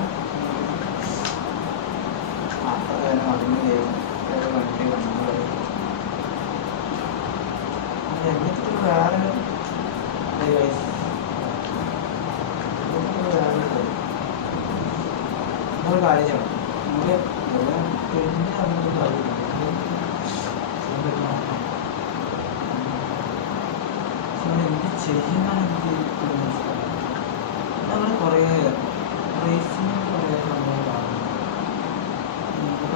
അത്ര തന്നെ മടങ്ങി വണ്ടി വന്നത് എന്നിട്ട് വേറെ നമ്മൾ കാര്യം ചെയ്യണം. നമുക്ക് കഴിഞ്ഞ നമുക്ക് കാര്യമില്ല. എന്ത് ചെയ്യുന്നതാണ് എനിക്ക് നമ്മൾ കുറേ റേസിങ് കുറേ സംഭവങ്ങളാണ്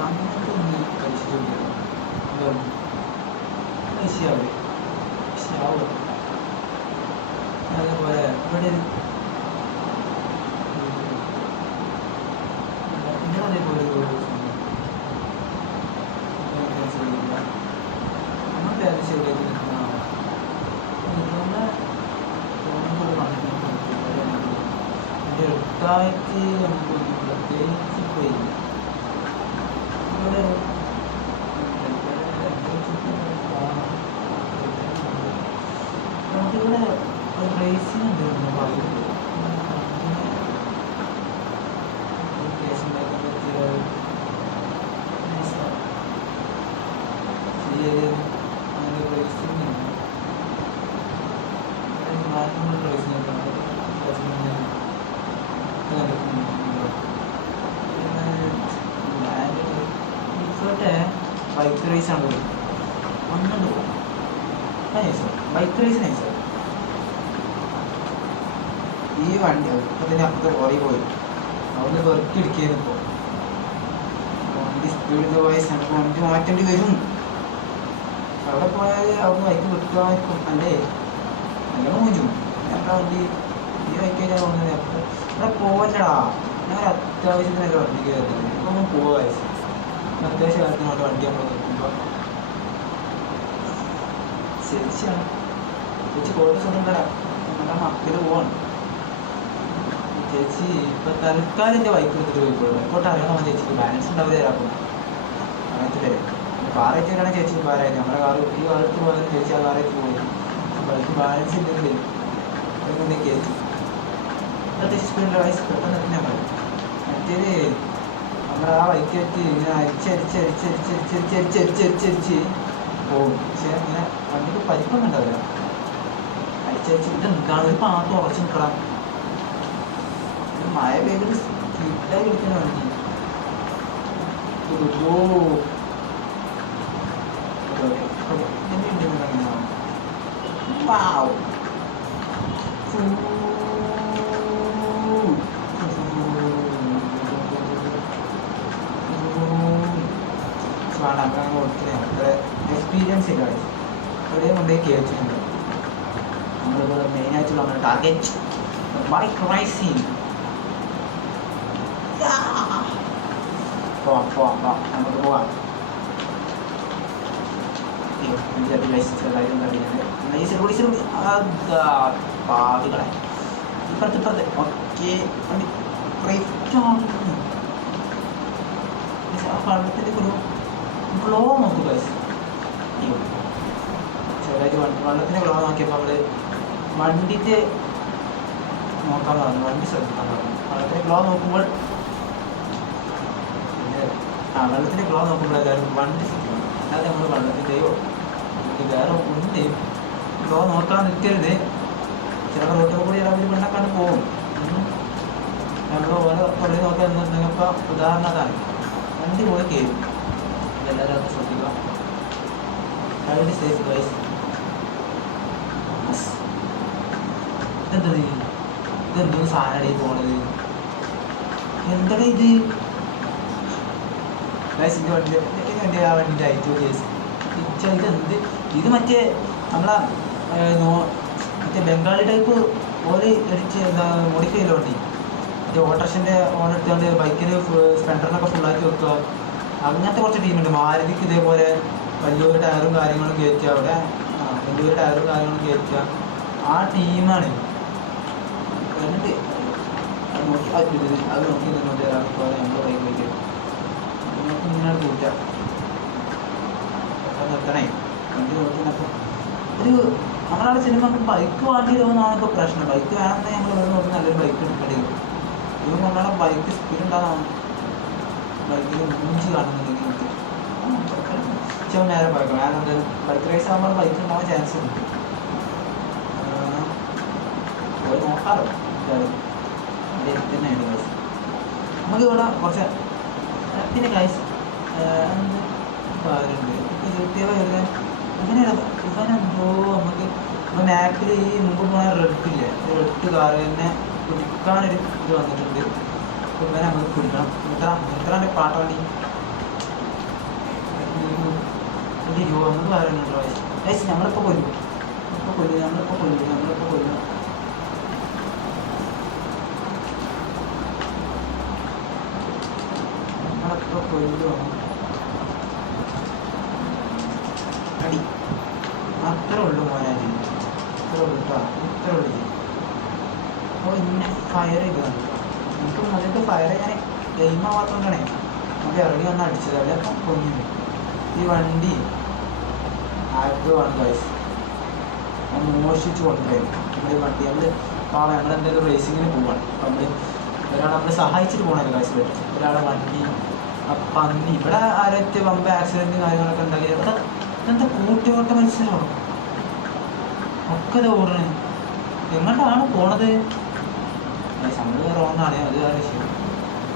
അങ്ങനത്തെ ഒന്ന് കഴിച്ചിട്ടില്ല. ശരിയാവും ശരിയാവും. അതേപോലെ ഇവിടെ അതേപോലെ നമ്മുടെ ശരിയായിട്ട് എടുത്തായിട്ട് നമുക്കൊന്നും പ്രത്യേകിച്ച് പോയില്ല. ഇവിടെ നമുക്കിവിടെ റേസിംഗ് എന്തെങ്കിലും പറയുന്നത് ബൈക്ക് റേസാണ് ഒന്നുണ്ട് നൈസ് ബൈക്ക് റേസ് നൈസ്. ഈ വണ്ടി ഇപ്പം തന്നെ അപ്പുറത്തെ പുറകെ പോയി അവിടെ വെറുക്കി ഇടിക്കുന്നു. ഇപ്പോൾ വണ്ടി സ്പീഡ് പോയ സ്ഥലത്ത് വണ്ടി മാറ്റേണ്ടി വരും. അവിടെ പോയാൽ അവിടെ ബൈക്ക് വിട്ടുമായിരിക്കും അല്ലേ? അങ്ങനെ മോചും ഞങ്ങളുടെ വണ്ടി ഈ ബൈക്ക് കഴിഞ്ഞാൽ പോകുന്നത് ഇവിടെ പോവല്ലടാ. ഞാൻ അത്യാവശ്യത്തിനല്ല വണ്ടിക്ക് കയറുന്നത്. ഇപ്പം പോവുക അത്യാവശ്യ കാര്യത്തിനോട്ട് വണ്ടി നമ്മൾ നിൽക്കുമ്പോൾ ചേച്ചിയാണ്. ചേച്ചി കോഴ്സ് ഒന്നും കടാ നമ്മുടെ മക്കൾ പോവാണ്. ചേച്ചി ഇപ്പം തൽക്കാലം എൻ്റെ ബൈക്ക് എടുത്തിട്ട് പോയിക്കോളൂ. ഇപ്പോട്ട് അറിയണോ ചേച്ചിക്ക് ബാലൻസ് ഉണ്ടാവില്ല തരാക്കും അങ്ങനത്തെ പേര്. കാറേറ്റ് വരികയാണെങ്കിൽ ചേച്ചിക്ക് കാറായിരുന്നു. നമ്മുടെ കാർ ഈ കാലത്ത് പോയാലും ചേച്ചി ആ കാറേറ്റ് പോയി. ബൈക്ക് ബാലൻസ് ഇല്ലെങ്കിൽ അതുകൊണ്ട് ചേച്ചി അത്യാവശ്യം സ്പീഡിൻ്റെ വയസ്സ് പെട്ടെന്ന് തന്നെ പറയും. മറ്റേത് നമ്മൾ ആ ബൈക്കേറ്റ് ഇങ്ങനെ അരിച്ചരിച്ചരിച്ചരിച്ചരിച്ചരിച്ചരിച്ചരിച്ചരിച്ച് പോകും. പക്ഷേ അങ്ങനെ വണ്ടിക്ക് പരിപ്പൊന്നും ഉണ്ടാവില്ല. അരിച്ചരിച്ച് ഇത് എന്താണ് ഒരു പാത്രം ഉറച്ച് നിൽക്കണം. മഴ പെയ്തിട്ട് സ്പീഡായി പിടിക്കുന്ന വണ്ടി അത്ര എക്സ്പീരിയൻസ് ഇല്ല. അവിടെ കൊണ്ടേ കേട്ടിട്ടുണ്ട്. നമ്മളിപ്പോൾ മെയിനായിട്ടുള്ള നമ്മുടെ ടാർഗറ്റ് ബൈക്ക് റൈസിങ്. പോവാം പോവാം പോവാം നമുക്ക് പോവാം. പാവികളെ ഇപ്പുറത്ത് ഇപ്പുറത്ത് ഓക്കെ വണ്ടി ആ പള്ളത്തിൻ്റെ ഒരു ഗ്ലോ നോക്കുക. ചെറുതായിട്ട് വെള്ളത്തിൻ്റെ ഗ്ലോ നോക്കിയപ്പോൾ നമ്മൾ വണ്ടിൻ്റെ നോക്കാൻ പറഞ്ഞു. വണ്ടി ശ്രദ്ധിക്കാൻ പറഞ്ഞു. വെള്ളത്തിൻ്റെ ഗ്ലോ നോക്കുമ്പോൾ വെള്ളത്തിൻ്റെ ഗ്ലോ നോക്കുമ്പോൾ എല്ലാവരും വണ്ടി ശ്രദ്ധിക്കണം. അല്ലാതെ നമ്മൾ വെള്ളത്തിൻ്റെയോ വേറെ ഒന്നിൻ്റെയും ഗ്ലോ നോക്കാൻ നിൽക്കരുത്. ചിലപ്പോൾ റോട്ടിൽ കൂടി ഇറങ്ങി പെണ്ണക്കാണ്ട് പോകും. നമ്മൾ ഓരോ പുറകെ നോക്കാൻ നിന്നപ്പോൾ ഉദാഹരണം അതാണ്. വണ്ടി പോയി കയറും. എല്ലാവരും അത് ശ്രദ്ധിക്കുക. Ride safe guys. ഇതെന്തത് ഇതെന്തോ സാധനമാണ് ഈ പോണത്. എന്താണ് ഇത് ഗൈസ്? എൻ്റെ വണ്ടി ആ വണ്ടിൻ്റെ ഐറ്റം കേസ് ഇതെന്ത് ഇത് മറ്റേ നമ്മളെ മറ്റേ ബംഗാളി ടൈപ്പ് ഓല് അടിച്ച് എന്താ മോഡിഫൈ ചെയ്യലോ വണ്ടി. മറ്റേ ഓട്ടോറിക്ഷൻ്റെ ഓൺ എടുത്തുകൊണ്ട് ബൈക്കിന് സ്പെൻഡറിനൊക്കെ ഫുള്ളാക്കി വെക്കുക. അങ്ങനത്തെ കുറച്ച് ടീമുണ്ട്. മാരുതിക്ക് ഇതേപോലെ വലിയൊരു ടയറും കാര്യങ്ങളും കയറ്റുക. അവിടെ വലിയൊരു ടയറും കാര്യങ്ങളും കയറ്റുക. ആ ടീമാണ് എന്നിട്ട് അത് നോക്കി അത് നോക്കി നിന്നോണ്ട് ഒരാൾ പോലെ നമ്മൾ ബൈക്ക് വയ്ക്കും നമുക്ക് ഇങ്ങനെ കൂട്ടാം നിർത്തണേ വണ്ടി നോക്കി അപ്പം ഒരു നമ്മളവിടെ ചെല്ലുമ്പോൾ നമുക്ക് ബൈക്ക് വാങ്ങി തോന്നുന്നതാണ് ഇപ്പോൾ പ്രശ്നം. ബൈക്ക് വേണമെന്ന് നമ്മൾ ഇവിടെ നോക്കി നല്ലൊരു ബൈക്ക് എടുക്കേണ്ടി വരും. ഇത് നമ്മളെ ബൈക്ക് സ്പീഡ് ഉണ്ടാകാം ബൈക്കിൽ മൂഞ്ചി കാണുന്നുണ്ടെങ്കിൽ നേരെ പോയേക്കാം. കാരണം എന്താ ബൈക്ക് റേസ് ആകുമ്പോൾ ബൈക്ക് ഉണ്ടാവാൻ ചാൻസ് ഉണ്ട്. പോയി നോക്കാറോ തന്നെയാണ് ഗൈസ്. നമുക്ക് ഇവിടെ കുറച്ച് പിന്നെ ഗൈസ് എന്ത് കാര്യമുണ്ട് ഇപ്പോൾ കിട്ടിയ വരുന്നത് അങ്ങനെയാണ്. ഇവനെന്തോ നമുക്ക് ഇപ്പോൾ മാപ്പിൽ ഈ മുമ്പ് പോയ റെഡില്ലേ റെഡ് കാറ് തന്നെ പിടിക്കാനൊരു ഇത് വന്നിട്ടുണ്ട്. അപ്പോൾ ഇവനെ നമുക്ക് പിടിക്കണം. ഇത്രയാണ് പാട്ട് വണ്ടി നമുക്ക് പറയുന്നുണ്ടോ ഗൈസ്. നമ്മളിപ്പോൾ കൊല്ലും നമ്മളിപ്പോൾ കൊല്ലും അടി അത്ര ഉള്ളു മോനാജി ഇത്ര ഉള്ളു കേട്ടോ ഇത്ര ഉള്ളു. അപ്പോൾ ഇന്നെ ഫയർ ചെയ്തതാണ് എനിക്ക് മുതൽക്ക് ഫയർ ചെയ്യാൻ ഗെയിമാവാത്തോണ്ടാണേ നമുക്ക് ഇറങ്ങി വന്ന് അടിച്ചത്. അവിടെ അപ്പം കൊഞ്ഞു ഈ വണ്ടി ആഗ്രഹമാണ് ഗൈസ്. മോഷിച്ച് കൊണ്ടുപോയി നമ്മുടെ വണ്ടി നമ്മൾ ഞങ്ങൾ എന്തെങ്കിലും റേസിങ്ങിന് പോവാണ്. അപ്പം ഒരാളെ നമ്മൾ സഹായിച്ചിട്ട് പോകണമല്ലോ ഗൈസ്. ഒരാളെ വണ്ടി പന്നി ഇവിടെ ആരൊക്കെ വമ്പ ആക്സിഡൻറ്റ് കാര്യങ്ങളൊക്കെ ഉണ്ടാക്കി ഇവിടെ ഇതെന്താ കൂട്ടിയോട്ട മത്സരമോ ഒക്കെ ഇത് ഓടണേ എങ്ങോട്ടാണ് പോണത്. നമ്മൾ റോങ്ങാണ് അത് വേറെ വിഷയം.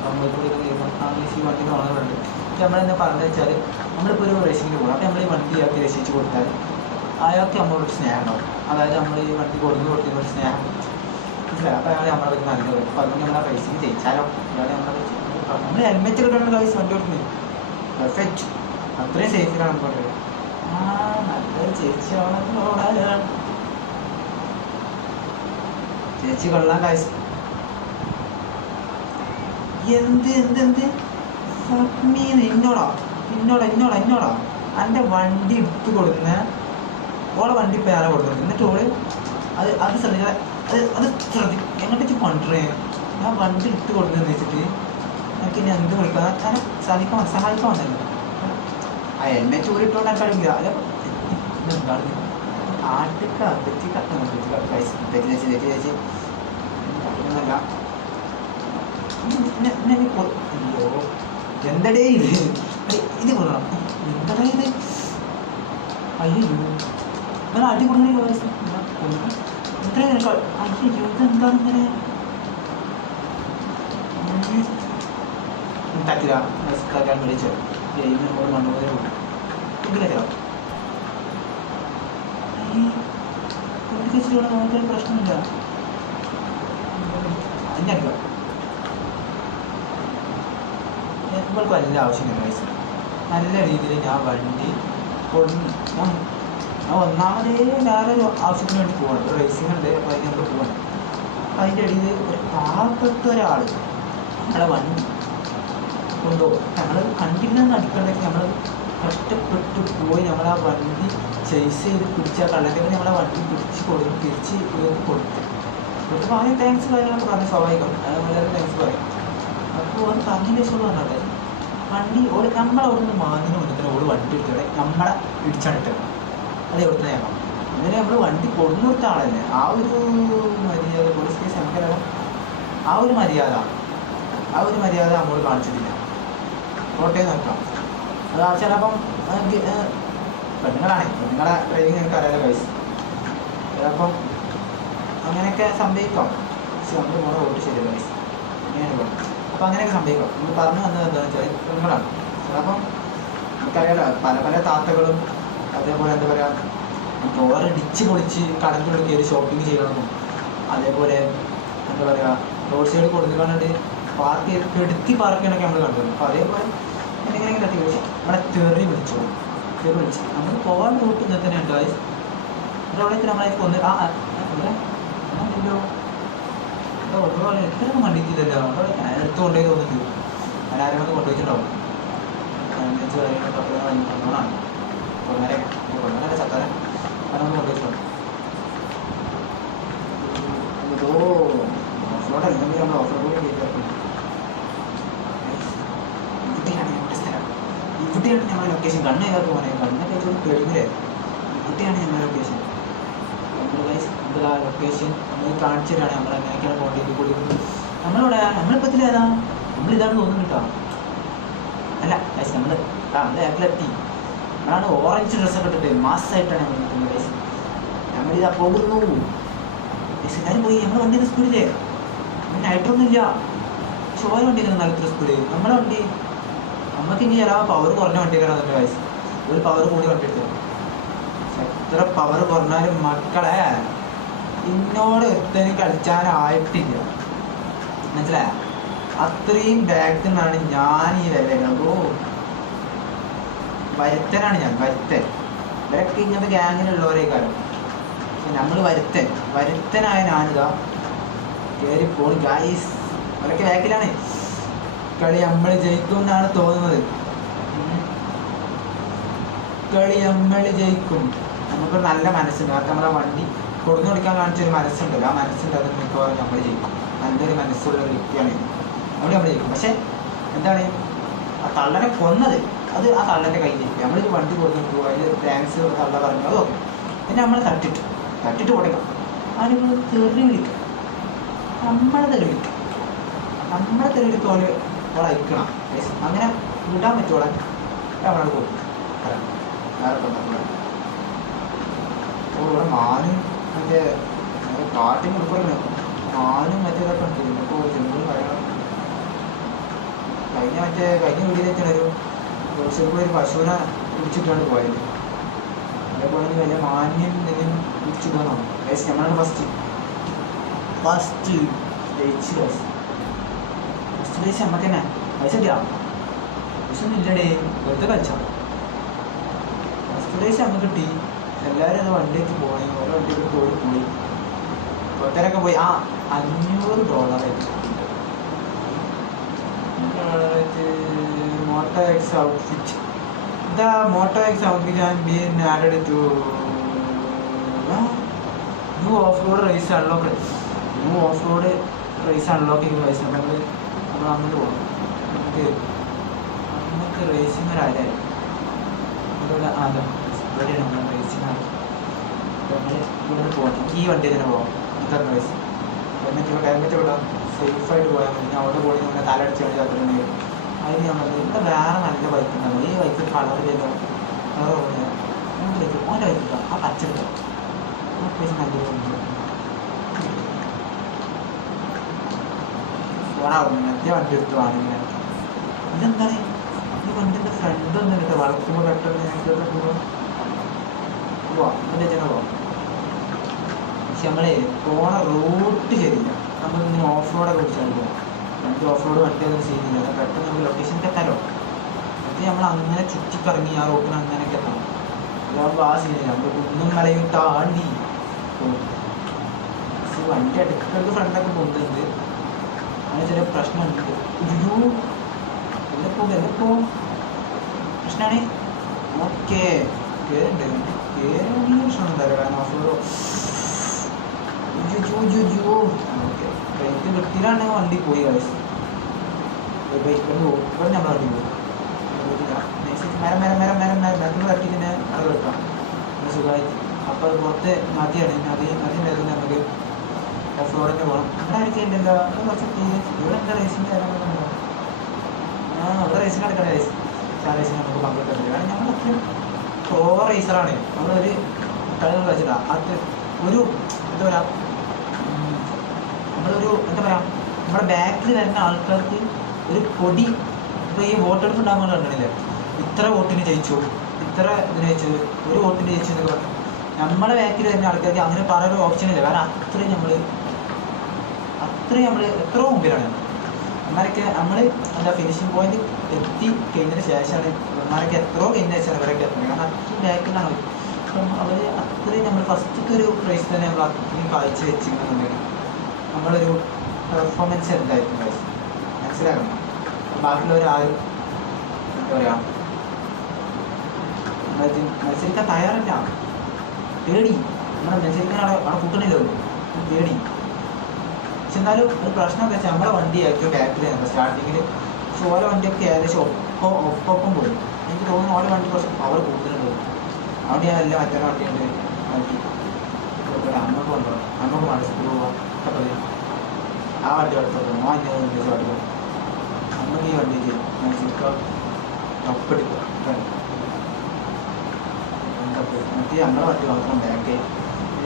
നമ്മളിപ്പോൾ ഈ വണ്ടി ഓണറുണ്ട്. നമ്മളെന്താ പറഞ്ഞു വെച്ചാൽ നമ്മളിപ്പോൾ ഒരു റേസിങ്ങിന് പോകണം. അപ്പോൾ നമ്മൾ ഈ വണ്ടി അയാൾക്ക് രക്ഷിച്ച് കൊടുത്താൽ അയാൾക്ക് നമ്മളൊരു സ്നേഹം ഉണ്ടാവും. അതായത് നമ്മൾ ഈ വണ്ടി കൊടുക്കുന്ന ഒരു സ്നേഹം മനസ്സിലായി. അപ്പോൾ അയാൾ നമ്മളെ പറ്റി നല്ല വരും. അപ്പോൾ അതുകൊണ്ട് നമ്മൾ റേസിങ് ജയിച്ചാലോ അയാൾ നമ്മൾ ഹെൽമെറ്റ് കിട്ടേണ്ട കാര്യം വണ്ടി ഓടുന്നത് പെർഫെക്റ്റ് അത്രയും സേഫിലാണ് നമ്മൾ പറയുന്നത്. നല്ലൊരു ചേച്ചിയാണെന്ന് ചേച്ചി കൊള്ളാൻ കാശ് എന്ത് എന്ത് എന്ത് എന്നോടാ എൻ്റെ വണ്ടി ഇട്ട് കൊടുക്കുന്ന ഓളെ വണ്ടി ഇപ്പം ഞാനാ കൊടുക്കുന്നത്. എന്നിട്ട് ഓള് അത് ശ്രദ്ധിക്കാതെ അത് എങ്ങോട്ടേക്ക് കൊണ്ടുവരേ ഞാൻ വണ്ടി ഇട്ട് കൊടുക്കുന്നതെന്ന് വെച്ചിട്ട് എനിക്ക് ഇനി എന്ത് വിളിക്കാം ഞാൻ സഹായിക്കാൻ വന്നല്ലോ. ആ ഹെൽമെറ്റ് ഊരിട്ടോണ്ട് ഞാൻ കളിക്കില്ല. അല്ല എന്താണ് തെറ്റി ഒന്നല്ല അയ്യോ എന്തടേ ഇത് കൊള്ളണം എന്തടേ ഇത് അയ്യോ ഞാൻ അടി കൊടുക്കണേ ഇത്രയും അയ്യോ ഇതെന്താണ് ഇങ്ങനെ തട്ടില്ല കാക്കാൻ വിളിച്ചോ എന്നോട് മണ്ണൂരെ ഇല്ല കുട്ടിക്കച്ചിട്ടുള്ള നമുക്കൊരു പ്രശ്നമില്ല. അതിനല്ല നിങ്ങൾക്ക് വല്ല ആവശ്യമില്ല പൈസ നല്ല രീതിയിൽ ഞാൻ വണ്ടി ഞാൻ ഒന്നാമതേ വേറെ ഒരു ആവശ്യത്തിന് വേണ്ടി പോകണം. ഒരു റേസിംഗ് ഉണ്ട്. അപ്പോൾ അതിന് നമ്മൾ പോകണം. അപ്പം അതിൻ്റെ ഇടയിൽ ഒരു പാവപ്പെട്ട ഒരാൾ നമ്മളെ വണ്ടി കൊണ്ടുപോകും. നമ്മൾ കണ്ടില്ലെന്ന് അടിക്കണ്ടെങ്കിൽ നമ്മൾ കഷ്ടപ്പെട്ട് പോയി നമ്മളാ വണ്ടി ചേസ് ചെയ്ത് പിടിച്ച കള്ളത്തിൽ നമ്മളെ വണ്ടി പിടിച്ച് കൊടുക്കും തിരിച്ച് കൊടുത്തു കൊടുത്തപ്പോൾ ആദ്യം താങ്ക്സ് കാര്യങ്ങളൊക്കെ പറഞ്ഞ് സ്വാഭാവികം വളരെ താങ്ക്സ് പറയും. അപ്പോൾ അത് പറഞ്ഞതിന് ശേഷം പറഞ്ഞാൽ വണ്ടി നമ്മളവിടുന്ന് മാന്നിന് മുന്നേ ഓട് വണ്ടി എടുത്തോടെ നമ്മളെ പിടിച്ചണിട്ടത് അത് എവിടെ നിന്നാണ് അങ്ങനെ നമ്മൾ വണ്ടി കൊടുന്നു കൊടുത്ത ആളല്ലേ. ആ ഒരു മര്യാദ പോലീസ് കേസ് നമുക്കറിയാം. ആ ഒരു മര്യാദ നമ്മോട് കാണിച്ചിട്ടില്ല. കോട്ടയം നോക്കാം അത് ചിലപ്പം പെണ്ണുങ്ങളെ ഡ്രൈവിങ് എനിക്ക് അറിയാലോ പൈസ ചിലപ്പം അങ്ങനെയൊക്കെ സംഭവിക്കാം. പക്ഷെ നമ്മൾ മോളെ വോട്ട് ശരിയല്ല പൈസ അങ്ങനെയാണ് പോകണം. അപ്പോൾ അങ്ങനെയൊക്കെ സംഭവിക്കാം. നമ്മൾ പറഞ്ഞു വന്നത് എന്താണെന്ന് വെച്ചാൽ പെണ്ണുങ്ങളാണ്. ചിലപ്പം നമുക്കറിയാലോ പല താത്തകളും അതേപോലെ എന്താ പറയുക ഡോറടിച്ച് പൊളിച്ച് കടലിനുള്ളിൽ കയറി ഷോപ്പിംഗ് ചെയ്യണമെന്നും അതേപോലെ എന്താ പറയുക റോഡ് സൈഡ് കൊടുത്തിട്ട് പാർക്ക് ചെയ്ത് കെടുത്തി പാർക്ക് ചെയ്യണമൊക്കെ നമ്മൾ കണ്ടത്. അപ്പോൾ അതേപോലെ എന്തെങ്കിലും തട്ടി വിളിച്ച് നമ്മളെ തെറി വിളിച്ചു നമ്മൾ പോകാൻ റൂട്ട് ഇങ്ങനെ തന്നെ ഉണ്ട്. അവിടെ നമ്മളേക്ക് ഒന്ന് ഇത്രയൊന്നും കണ്ടിട്ടില്ലല്ലോ. അവിടെ ഞാൻ എടുത്ത് കൊണ്ടുപോയി തോന്നുന്നുണ്ട്. ഞാൻ ആരെങ്കിലും കൊണ്ടുപോയിട്ടുണ്ടാവും. കൊണ്ടോണാണ് കൊണ്ടോണല്ല ചത്താനെ ഞാനൊന്ന് കൊണ്ടുപോയിട്ടുണ്ടാവും. ഓ ഇവിടെയാണ് നമ്മുടെ ലൊക്കേഷൻ. കണ്ണ് ഏതാണ്ട് പോകണേ, കണ്ണൊക്കെ വെച്ചോണ്ട് കഴിയൂലേ. ഇവിടെയാണ് നമ്മുടെ ലൊക്കേഷൻ. നമ്മൾ ആ ലൊക്കേഷൻ നമ്മൾ കാണിച്ചു തരാണ് നമ്മൾ എങ്ങനെയൊക്കെയാണ് പോകേണ്ടത്. കൂടി നമ്മളിവിടെ നമ്മളിപ്പത്തിൽ ഏതാ നമ്മളിതാണ് തോന്നുന്നു കേട്ടോ. അല്ല ഗൈസ് നമ്മൾ ആപ്പിലെത്തി. നമ്മളാണ് ഓറഞ്ച് ഡ്രസ്സൊക്കെ ഇട്ടിട്ട് മാസമായിട്ടാണ് നമ്മൾ നിൽക്കുന്നത് ഗൈസ്. നമ്മളിതാ പോകുന്നു ഗൈസ്. എല്ലാവരും പോയി. നമ്മുടെ വണ്ടി സ്പീഡില്ലേ, നൈറ്റൊന്നുമില്ല. ചോര വണ്ടി നല്ല സ്പീഡ്. നമ്മുടെ വണ്ടി നമുക്ക് ഇനി ചില പവർ കുറഞ്ഞ വണ്ടികളാണ് ഗൈസ്. ഒരു പവർ കൂടി വണ്ടി എടുത്തത്. എത്ര പവർ കുറഞ്ഞാലും മക്കളെ ഇന്നോട് എത്തനും കളിച്ചാനായിട്ടില്ല, മനസ്സിലായ? അത്രയും ബാക്കിൽ നിന്നാണ് ഞാൻ ഈ വിലയുള്ളത്. ഓ വരുത്തനാണ് ഞാൻ, വരുത്തൻ. ഇവരൊക്കെ ഇങ്ങനത്തെ ഗ്യാങ്ങിലുള്ളവരേ കാര്യം. പക്ഷെ നമ്മൾ വരുത്തനായ ഞാനിതാ കയറി പോണു ഗൈസ്. അവരൊക്കെ ബാക്കിലാണ്. കളി നമ്മൾ ജയിക്കും എന്നാണ് തോന്നുന്നത്. കളി നമ്മൾ ജയിക്കും. നമുക്ക് നല്ല മനസ്സുണ്ട്. അത് നമ്മളെ വണ്ടി കൊടുന്നു കൊടുക്കാൻ കാണിച്ചൊരു മനസ്സുണ്ടല്ലോ, ആ മനസ്സുണ്ട്. അത് മിക്കവാറും നമ്മൾ ജയിക്കും. നല്ലൊരു മനസ്സുള്ള ഒരു വ്യക്തിയാണ് അവിടെ നമ്മൾ ജയിക്കും. പക്ഷെ എന്താണ് ആ തള്ളനെ കൊന്നത്, അത് ആ തള്ളൻ്റെ കയ്യിലേക്ക് നമ്മളൊരു വണ്ടി കൊടുത്തിട്ട് അതിൽ താങ്ക്സ് തള്ള പറഞ്ഞു, അത് ഓക്കെ. പിന്നെ നമ്മൾ തട്ടിട്ട് കൊടുക്കാം. ആരും തെറി വിളിക്കാം, നമ്മളെ തെറി വിളിക്കാം. നമ്മളെ തെറി വിളിക്കോല് അവളെ അയക്കണം. അങ്ങനെ വിടാൻ പറ്റുമോളെ നമ്മളത് പോകും. വേറെ ഇവിടെ മാനും മറ്റേ കാട്ടിന് കൊടുക്കണം. മാനും മറ്റേതൊക്കെ ഉണ്ട്. ഇപ്പോൾ ചെറുപ്പം പറയണം. കഴിഞ്ഞ വീട്ടിലേക്കാണ് ഒരു ചെറുപ്പം ഒരു പശുവിനെ പിടിച്ചിട്ടാണ് പോയത്. അതേപോലെ തന്നെ വലിയ മാന്യം എന്തെങ്കിലും പിടിച്ചിട്ടാണോ ഗൈസ്. നമ്മളാണ് ഫസ്റ്റ് ജയിച്ച് ഗൈസ്. ഫസ്റ്റ് ജയിച്ച് നമുക്ക് തന്നെ പൈസ കിട്ടാം. പൈസ ഒന്നും ഇല്ലടേ, വെറുതെ കളിച്ചാൽ. ഫസ്റ്റ് ജയിച്ച് നമുക്ക് കിട്ടി. എല്ലാവരും അത് വണ്ടിക്ക് പോയി, ഓരോ വണ്ടിക്ക് പോയി. ഒത്തരൊക്കെ പോയി. $500 Moto X outfit. The Moto X outfit has been added to new off-road race unlocked. New off-road race unlocking guys. നമ്മൾ അങ്ങോട്ട് പോകണം. നമുക്ക് റേസിങ്ങരായി ഇവിടെ അതെ ഇവിടെയാണ് നമ്മൾ റേസിങ്ങാണ്. നമ്മൾ ഇവിടെ പോകണം. ഈ വണ്ടി തന്നെ പോകാം. ഇതാണ് റേസ്. ഹെൽമെറ്റ് വിടാം, സേഫായിട്ട് പോയാൽ മതി. ഞാൻ അവിടെ പോയി നമ്മുടെ തലടിച്ച് കളി അത്രയും അതിന് ഞാൻ പറഞ്ഞു ഇവിടെ വേറെ നല്ല ബൈക്ക് ഉണ്ടാവും. ഈ ബൈക്ക് കളർ ചെയ്തോ കളർ ഓൻ്റെ ബൈക്ക് കിട്ടാം. ആ പച്ച കിട്ടാം. ആ അത്യാവശ്യം നല്ലൊരു ഫോണാവും. മറ്റേ വണ്ടി എടുത്ത് വാങ്ങിങ്ങനെ ഇതെന്താണ് ഈ വണ്ടിൻ്റെ ഫ്രണ്ട് ഒന്നും കിട്ടുക വളർത്തുമ്പോൾ പെട്ടെന്ന് ഞങ്ങൾക്ക് പോവാം. എന്നിട്ട് ചെന്ന് പോവാം. പക്ഷെ നമ്മളെ പോണ റൂട്ട് ശരിയില്ല. നമ്മളിങ്ങനെ ഓഫ് റോഡൊക്കെ വിളിച്ചാൽ പോകാം. നമുക്ക് ഓഫ് റോഡ് വണ്ടിയൊന്നും ചെയ്യുന്നില്ല. പെട്ടെന്ന് നമുക്ക് ലൊക്കേഷനിൽ എത്താലോ. എന്നിട്ട് നമ്മൾ അങ്ങനെ ചുറ്റിക്കറങ്ങി ആ റോഡിന് അങ്ങനെയൊക്കെ എത്തണം. അതാകുമ്പോൾ ആ സീനില്ല. നമ്മൾ കുന്നും മലയും താണ്ടി പോകും. പക്ഷെ വണ്ടി അടുക്കളക്ക് ഫ്രണ്ടൊക്കെ പോകുന്നുണ്ട്. അങ്ങനെ ചില പ്രശ്നമുണ്ട്. എല്ലപ്പോ പ്രശ്നമാണ്. ഓക്കെ കയറുണ്ട്. കയറുന്ന പ്രശ്നം ഉണ്ടാവില്ല. കാരണം ഓഫ് റോഡ് ബൈക്ക് കിട്ടിയിലാണ് വണ്ടി പോയി കളിച്ച്. ബൈക്ക് ഇവിടെ നമ്മൾ വണ്ടി പോകും. മരം തട്ടി തന്നെ അത് കിട്ടാം സുഖമായി. അപ്പോൾ അത് പുറത്ത് നദിയാണ്. നദി ഉണ്ടായിരുന്നു. നമുക്ക് ഓഫ് റോഡിൻ്റെ പോകണം. ഇവിടെ ആയിരിക്കില്ലല്ലോ. കുറച്ച് ഇവിടെ എന്താ റേസിൻ്റെ കാര്യങ്ങളുണ്ടോ? ഇവിടെ റേസിന് നടക്കണ റേസ് ആ റേസിന് നമുക്ക് പങ്കെടുക്കാൻ പറ്റില്ല. കാരണം ഞങ്ങൾ അത്രയും പ്രോ റേസറാണ്. നമ്മളൊരു കളികൾ കളിച്ചിട്ടാണ്. അത് ഒരു എന്താ പറയുക, നമ്മളൊരു എന്താ പറയുക, നമ്മുടെ ബാക്കിൽ വരുന്ന ആൾക്കാർക്ക് ഒരു പൊടി. ഇപ്പോൾ ഈ വോട്ടെടുപ്പ് ഉണ്ടാകുമ്പോൾ കണ്ടില്ലേ, ഇത്ര വോട്ടിന് ജയിച്ചു, ഇത്ര ഇതിന് ജയിച്ചു, ഒരു വോട്ടിന് ജയിച്ചു എന്നൊക്കെ പറഞ്ഞു. നമ്മുടെ ബാക്കിൽ വരുന്ന ആൾക്കാർക്ക് അങ്ങനെ പറയാനൊരു ഓപ്ഷൻ ഇല്ല. കാരണം അത്രയും നമ്മൾ എത്രയോ മുമ്പിലാണ്. ഇവന്മാരൊക്കെ നമ്മൾ എന്താ ഫിനിഷിംഗ് പോയിന്റ് എത്തി കഴിഞ്ഞതിന് ശേഷമാണ് ഇവന്മാരൊക്കെ എത്രയോ കഴിഞ്ഞ ശേഷമാണ് ഇവരൊക്കെ എത്തുന്നത്. കാരണം അത്രയും ബാക്കിലാണ് അവർ. അപ്പം അവർ അത്രയും നമ്മൾ ഫസ്റ്റത്തെ ഒരു പ്രൈസ് തന്നെ നമ്മൾ അത്രയും കാഴ്ച വെച്ചിട്ടുണ്ടെങ്കിൽ നമ്മളൊരു പെർഫോമൻസ് എന്തായിരിക്കും ഗൈസ് മനസ്സിലാക്കണം. ബാക്കിയുള്ളവരാരും എന്താ പറയുക മത്സരിക്കാൻ തയ്യാറല്ല. പേടി. നമ്മൾ മത്സരിക്കാൻ അവിടെ കൂട്ടണില്ലോ, പേടി. പക്ഷെ എന്നാലും ഒരു പ്രശ്നമൊക്കെ വെച്ചാൽ നമ്മുടെ വണ്ടി ഏറ്റവും ബാക്കിൽ നമ്മൾ സ്റ്റാർട്ടിങ്ങിൽ ഓരോ വണ്ടിയൊക്കെ ഏകദേശം ഒപ്പം പോയി. എനിക്ക് തോന്നുന്നു ഓരോ വണ്ടി കുറച്ച് പവർ കൂടുതലുണ്ട്. അതുകൊണ്ട് ഞാൻ എല്ലാം മറ്റേ വണ്ടിയുണ്ട് മാറ്റി അമ്മക്ക് കൊണ്ടുപോകാം. അമ്മക്ക് വേണ്ട സ്കൂൾ പോവാം അപ്പോൾ ആ വണ്ടി എടുത്തോളൂ. മോൻ എന്നെ ഒന്നിച്ച് വണ്ടി പോകും. അമ്മക്ക് ഈ വണ്ടിക്ക് മാക്സിമം ടപ്പെടുക്കുക മറ്റേ നമ്മളെ വണ്ടി മാത്രം ബാക്ക്.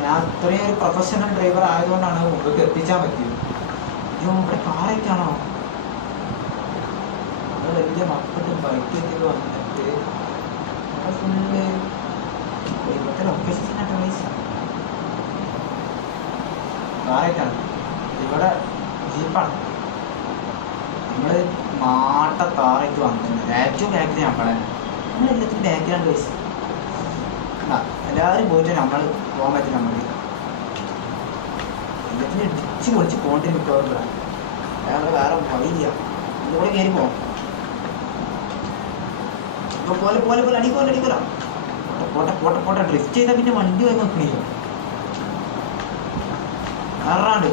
ഞാൻ അത്രയും ഒരു പ്രൊഫഷണൽ ഡ്രൈവർ ആയതുകൊണ്ടാണ് മുമ്പ് എത്തിച്ചാൻ പറ്റിയത്. അയ്യോ ഇവിടെ കാറൊക്കെയാണോ? അത് വലിയ മക്കളുടെ ബൈക്കൊക്കെ വന്നിട്ട് അവിടെ ഫുള്ള് ഇവിടുത്തെ ലൊക്കേഷൻസിനൊക്കെ പൈസ കാറൊക്കെയാണ്. ഇവിടെ ജീപ്പാണ്. നമ്മൾ മാട്ട കാറൊക്കെ വന്നിട്ടുണ്ട്. ഏറ്റവും ബാക്കിൽ നമ്മളെ നമ്മളെല്ലാത്തിനും ബാക്കിലാണ് പൈസ. എല്ലാവരും പോയിട്ട് നമ്മൾ പോകാൻ പറ്റില്ല. നമ്മൾ എല്ലാത്തിനും ഇടിച്ച് പൊളിച്ച് പോകേണ്ടി മിക്കവാറും അയാൾ വേറെ വഴിയില്ല. ഇതിലൂടെ കയറി പോകാം. ഇപ്പോൾ പോലെ പോലെ പോലെ അടിക്കോല പോട്ടെ ഡ്രിഫ്റ്റ് ചെയ്താൽ പിന്നെ വണ്ടി പോയി നോക്കണില്ല. അറാണ്ട്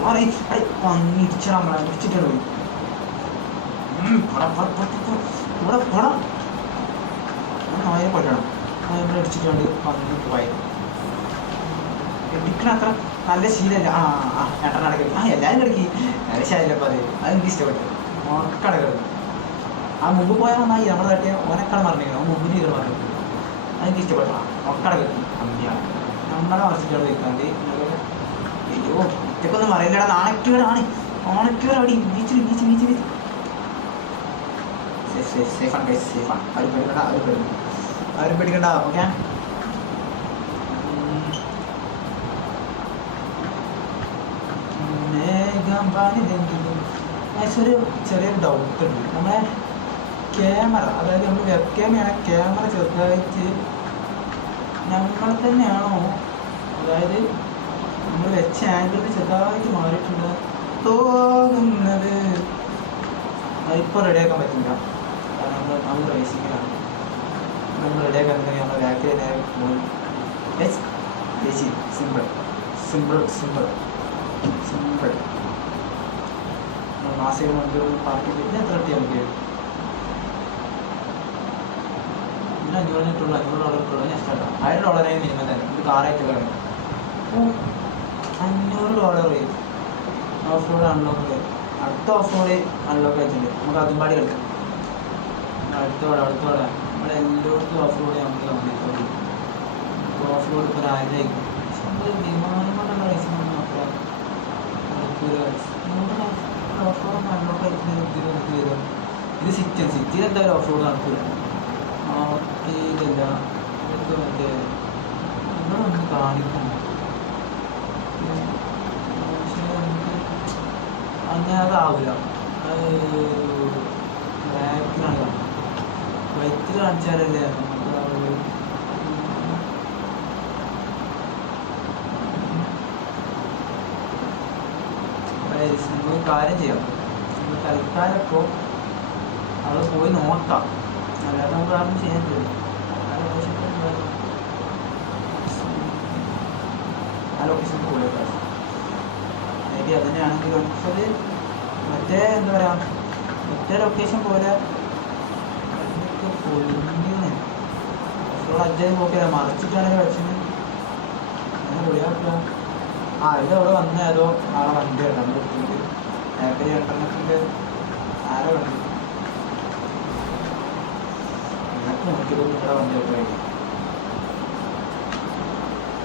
പന്നി ഇടിച്ചാൽ നമ്മളെ ഇടിച്ചിട്ട് പോയി. ഇവിടെ പടം നായരെ പറ്റണം. നമ്മൾ ഇടിച്ചിട്ടുണ്ട് പന്നി പോയത്. ഇടിക്കണ അത്ര നല്ല ശീലമല്ല. ഏട്ടൻ അടക്കി എല്ലാവരും കിടക്കി നല്ല ശീലപ്പം അതെനിക്ക് ഇഷ്ടപ്പെട്ടു. ഉറക്കട കിടക്കും. ആ മുമ്പ് പോയാൽ നന്നായി. നമ്മൾ തട്ടിയ ഓനക്കട മറിഞ്ഞിരിക്കണം. മുമ്പിൽ ഇരുന്ന് പറഞ്ഞിട്ട് അതെനിക്ക് ഇഷ്ടപ്പെട്ടു. ഉറക്കട കിടക്കും. കമ്മിയാണ് നമ്മളെ മറിച്ചിട്ടാണ് വെക്കാണ്ട്. അയ്യോ ഒറ്റക്കൊന്നും അറിയില്ലടാ. നാണക്കൂരാണ് അവിടെ ബീച്ചിൽ സേഫാണ്. സേഫാണ്. ആരും പേടിക്കണ്ട. ഓക്കെ ഒരു ചെറിയൊരു ഡൗട്ട് ഉണ്ട്. നമ്മളെ ക്യാമറ, അതായത് നമ്മൾ വെബ് ക്യാമറയാണ്. ക്യാമറ ചെറുതായിട്ട് നമ്മൾ തന്നെയാണോ, അതായത് നമ്മൾ വെച്ച ആംഗിൾ ചെറുതായിട്ട് മാറിയിട്ടുണ്ട് തോന്നുന്നത്. അതിപ്പോൾ റെഡിയാക്കാൻ പറ്റില്ല. കാരണം നമ്മൾ റേസിങ്ങിലാണ്. നമ്മൾ റെഡിയാക്കാൻ ഉണ്ടെങ്കിൽ നമ്മൾ ബാക്കിൽ നേരെ പോയി ചേച്ചി സിമ്പിൾ മാസം നമുക്ക് പാർട്ടി പിന്നെ എത്ര കിട്ടിയാൽ നമുക്ക് പിന്നെ $500 ഇട്ടുള്ളൂ. $500 ഞാൻ ഇഷ്ടമാണ്. $1000 മിനിമം തന്നെ. ഇത് കാറായിട്ട് കിടക്കും. $500 ഓഫ് റോഡ് അൺലോക്ക്. അടുത്ത ഓഫ് റോഡ് അൺലോക്ക് ആയിട്ടുണ്ട്. നമുക്ക് അതും പാടി കളിക്കാം. അടുത്തോടെ നമ്മളെല്ലായിടത്തും ഓഫ് റോഡ് നമുക്ക് കംപ്ലീറ്റ് ചെയ്യും. ഓഫ് റോഡ് ഇപ്പോൾ 1000 ആയിരിക്കും. പക്ഷെ നമ്മൾ വിമാനം കൊണ്ടുള്ള റേസിംഗ് മാത്രം ഓഫ് റോഡ് അൺലോക്ക് ആയിട്ട് വരും. ഇത് സിറ്റിയിൽ എന്തായാലും ഓഫ് റോഡ് നടക്കില്ല. ഓക്കേയില്ല ഇതൊക്കെ മറ്റേ ഇവിടെ നമുക്ക് കാണിക്കണം. പക്ഷേ നമുക്ക് അങ്ങനെ അതാവില്ല. അത് ബാക്കിലാണ് കാണുന്നത്. വൈറ്റിൽ കാണിച്ചാലല്ലേ നമുക്ക് നമുക്ക് കാര്യം ചെയ്യാം. നമ്മൾ തൽക്കാലം ഇപ്പോൾ അവിടെ പോയി നോക്കാം. അല്ലാതെ നമുക്ക് ആരും ചെയ്യാൻ പറ്റില്ല. ആ ലൊക്കേഷൻ പോയിട്ട് മേ ബി അതിനാണെങ്കിൽ നമുക്കത് മറ്റേ എന്താ പറയുക മറ്റേ ലൊക്കേഷൻ പോലെ പൊളിഞ്ഞ് അജ്ജായി നോക്കിയാൽ മറിച്ചിട്ടാണെങ്കിൽ വെച്ചിന് അങ്ങനെ പൊളിയാക്കുക. ഇത് അവിടെ വന്ന ഏതോ ആളെ വണ്ടിയാണ് നമ്മൾ ബാക്കറി ഇന്റർനെറ്റിൻ്റെ ആരോ വണ്ടി എന്നൊക്കെ നോക്കിയപ്പോൾ നിങ്ങളുടെ വണ്ടിയൊക്കെ കഴിയും.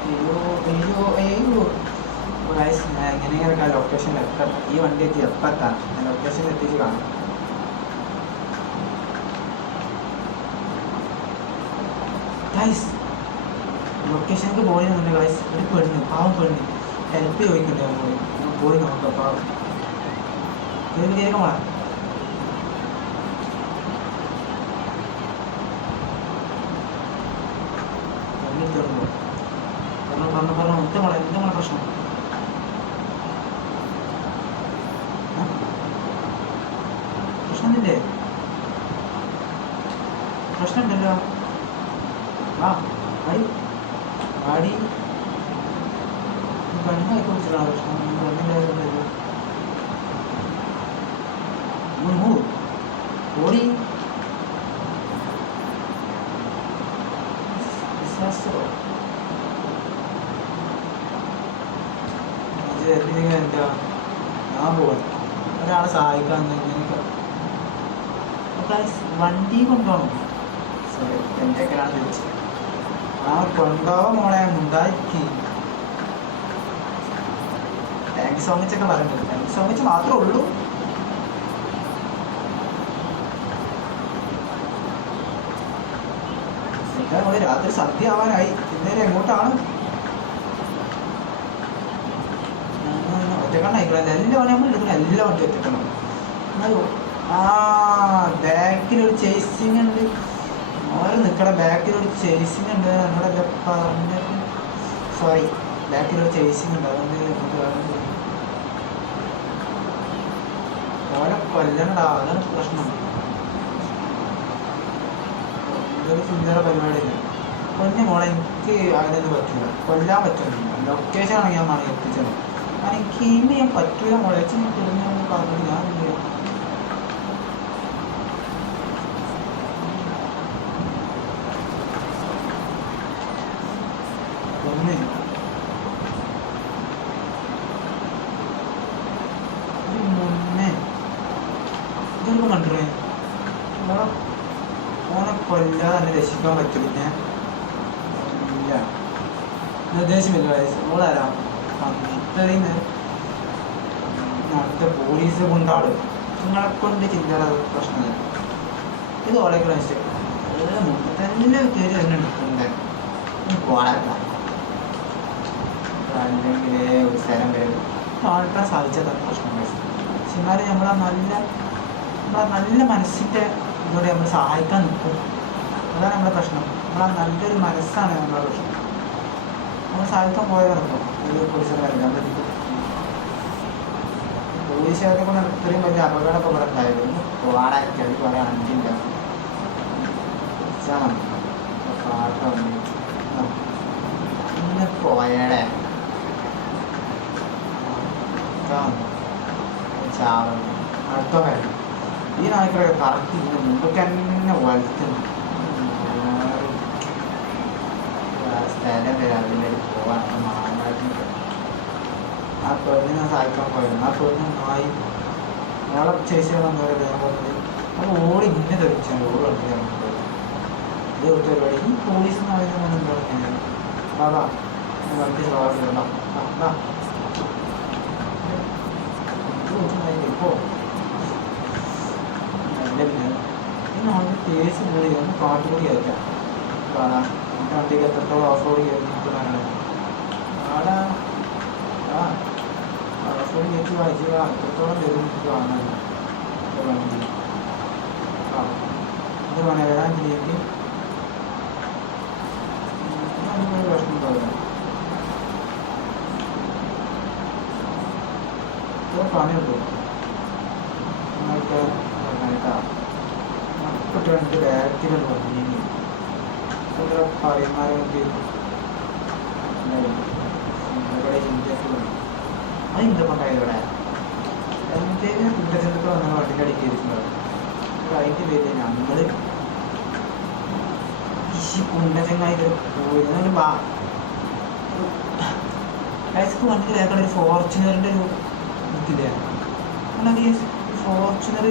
അയ്യോ എങ്ങനെയൊക്കെ ലൊക്കേഷനിൽ എത്താം. ഈ വണ്ടി എത്തി എത്താം. ലൊക്കേഷനിൽ എത്തിച്ച് കാണാം. ഗൈസ് ലൊക്കേഷനിലേക്ക് പോയിരുന്നുണ്ട്. ഗൈസ് ഒരു പെണ്ണ്, പാവം പെണ്ണ് ഹെൽപ്പ് ചോദിക്കണ്ടേ നമ്മളോട്. പോയി നോക്കാം. പാവം കേൾക്കാൻ വേണം. പറഞ്ഞു എന്താ പ്രശ്നം? പ്രശ്നമില്ലേ? പ്രശ്നമുണ്ടല്ലോ. വാടി പെണ്ണായി കുറിച്ചിട്ടാണ് പ്രശ്നം. പെണ്ണിൻ്റെ ഓടി ഡിസാസ്റ്ററോ എന്താ ഞാൻ പോവാ ഒരാളെ സഹായിക്കാൻ വണ്ടി കൊണ്ടുപോകണം. സോറി എന്തൊക്കെയാണ് ചോദിച്ചത്. ആ കൊണ്ടുപോകാൻ മോളെ ഉണ്ടായിരിക്കും. താങ്ക്സ് സോ മച്ച് ഒക്കെ പറയുന്നുണ്ട്. താങ്ക്സ് സോ മച്ച് മാത്രമേ ഉള്ളൂ. നമ്മള് രാത്രി സന്ധ്യ ആവാനായി. ഇന്നേരം എങ്ങോട്ടാണ്? ഒറ്റക്കണ്ണായിക്കോളെ എല്ലാ വണ്ടി നമ്മൾ എടുക്കണം. എല്ലാ വണ്ടി ഒറ്റക്കണം. ആ ബാക്കിലൊരു ചേസിങ് ഉണ്ട്. ഓരോ നിൽക്കട ബാക്കിലൊരു ചേസിങ് ഉണ്ട്. നമ്മളെല്ലാം പറഞ്ഞിട്ട് സോറി ബാക്കിലൊരു ചേസിങ് ഉണ്ട്. അതുകൊണ്ട് ഓരോ കൊല്ലണ്ടാ. അതാണ് പ്രശ്നം. ഇതൊരു ചില്ലറ പരിപാടിയില്ല. കൊഞ്ഞ മോളെ എനിക്ക് അതിനൊന്നും പറ്റില്ല. കൊല്ലാൻ പറ്റുന്നില്ല. ലൊക്കേഷൻ ആണെങ്കിൽ ഞാൻ വേണമെങ്കിൽ എത്തിച്ചത്. കാരണം എനിക്ക് ഇന്ന് ഞാൻ പറ്റൂല മോളെ. വെച്ച് നീ കുടുങ്ങിയെന്ന് പറഞ്ഞിട്ട് ഞാൻ എന്ത് ചെയ്യാം? മുന്നേ ഇതൊക്കെ കണ്ടേ ഓനെ കൊല്ലാതെ തന്നെ രക്ഷിക്കാൻ പറ്റും. പിന്നെ ഇല്ല നിർദ്ദേശമില്ല. ഓളാരാ ഇത്രയും അടുത്ത പോലീസ് കൊണ്ടാട് നിങ്ങളെ കൊണ്ട് ചില്ലറ പ്രശ്നമില്ല. ഇത് ഓളേക്കുള്ള മിസ്റ്റേക്ക്. തന്നെ കയറി തന്നെ എടുക്കണ്ടേ അല്ലെങ്കിൽ ഒരു സ്ഥലം വരും ആൾക്കാരെ സാധിച്ചതാണ് പ്രശ്നം. പക്ഷെ എന്നാലും നമ്മളെ നല്ല മനസ്സിൻ്റെ ഇതോടെ നമ്മൾ സഹായിക്കാൻ നിൽക്കും. അതാണ് നമ്മുടെ പ്രശ്നം. നമ്മളാ നല്ലൊരു മനസ്സാണ് നമ്മുടെ പ്രശ്നം. നമ്മൾ സഹായിക്കാൻ പോയതാണിപ്പോൾ ഒരു പോലീസുകാരല്ല. പോലീസുകാരെ കൊണ്ട് ഇത്രയും വലിയ അപകടമൊക്കെ ഇവിടെ ഉണ്ടായത് വാടാക്കി അത് കുറേ അഞ്ചില്ല പാട്ടോ ഇന്ന് പോയടെ ചാവണം. അടുത്ത കാര്യം ഈ നായ്ക്കളൊക്കെ കറക്റ്റ് ഇതിന് മുമ്പൊക്കെ തന്നെ വളർത്തുന്നു. സ്ഥലം വരെ അതിൻ്റെ പോകാൻ മാറാറ്റിട്ട് ആ പെണ്ണിനെ സഹായിക്കാൻ പോയിരുന്നു. ആ പെണ്ണ് നായി ഓളെ ചേച്ചിയാണെന്ന് പറയുന്നത്. അപ്പോൾ ഓടി ഇന്നെ തെളിച്ചാണ് ഓട് കളിക്കാൻ പോയത്. ഇത് ഒരു പരിപാടി ഈ പോലീസ് എന്ന് പറയുന്നത് എന്താ പറയുന്നത്? അതാ വണ്ടി സ്വാഭാവികം ഇപ്പോൾ നല്ല കേസ് കൂടി ഒന്ന് പാട്ട് കൂടി കേൾക്കാം. കാണാം വണ്ടിക്ക് എത്രത്തോളം ഓഫ് റോഡ് കയറിയിട്ടാണ് ആടാ ഓഫ് റോഡ് കയറ്റി വായിച്ചു എത്രത്തോളം വരും കാണാൻ വണ്ടി. ഇത് വേണേ വരാൻ ചെയ്യെങ്കിൽ അതിനൊരു പ്രശ്നം ഉണ്ടാവില്ല. പണിയുണ്ടോ നിങ്ങൾക്ക് മക്കട്ട് രണ്ട് ബാക്കിലുള്ള വണ്ടി പറയുമാരൊക്കെ അത് ഇന്ത്യപ്പണ്ടായത് ഇവിടെ എന്തെങ്കിലും കുറ്റച്ചെടുത്ത് വന്ന വണ്ടിക്ക് അടിക്കിയിട്ടുണ്ടാവും. അതിൻ്റെ പേര് നമ്മൾ കുണ്ടച്ചങ്ങായിട്ട് പോയി വണ്ടിക്ക് വേറെ ഒരു ഫോർച്യൂണറിൻ്റെ ഒരു ഇതില്ലേ അത് ഫോർച്യൂണർ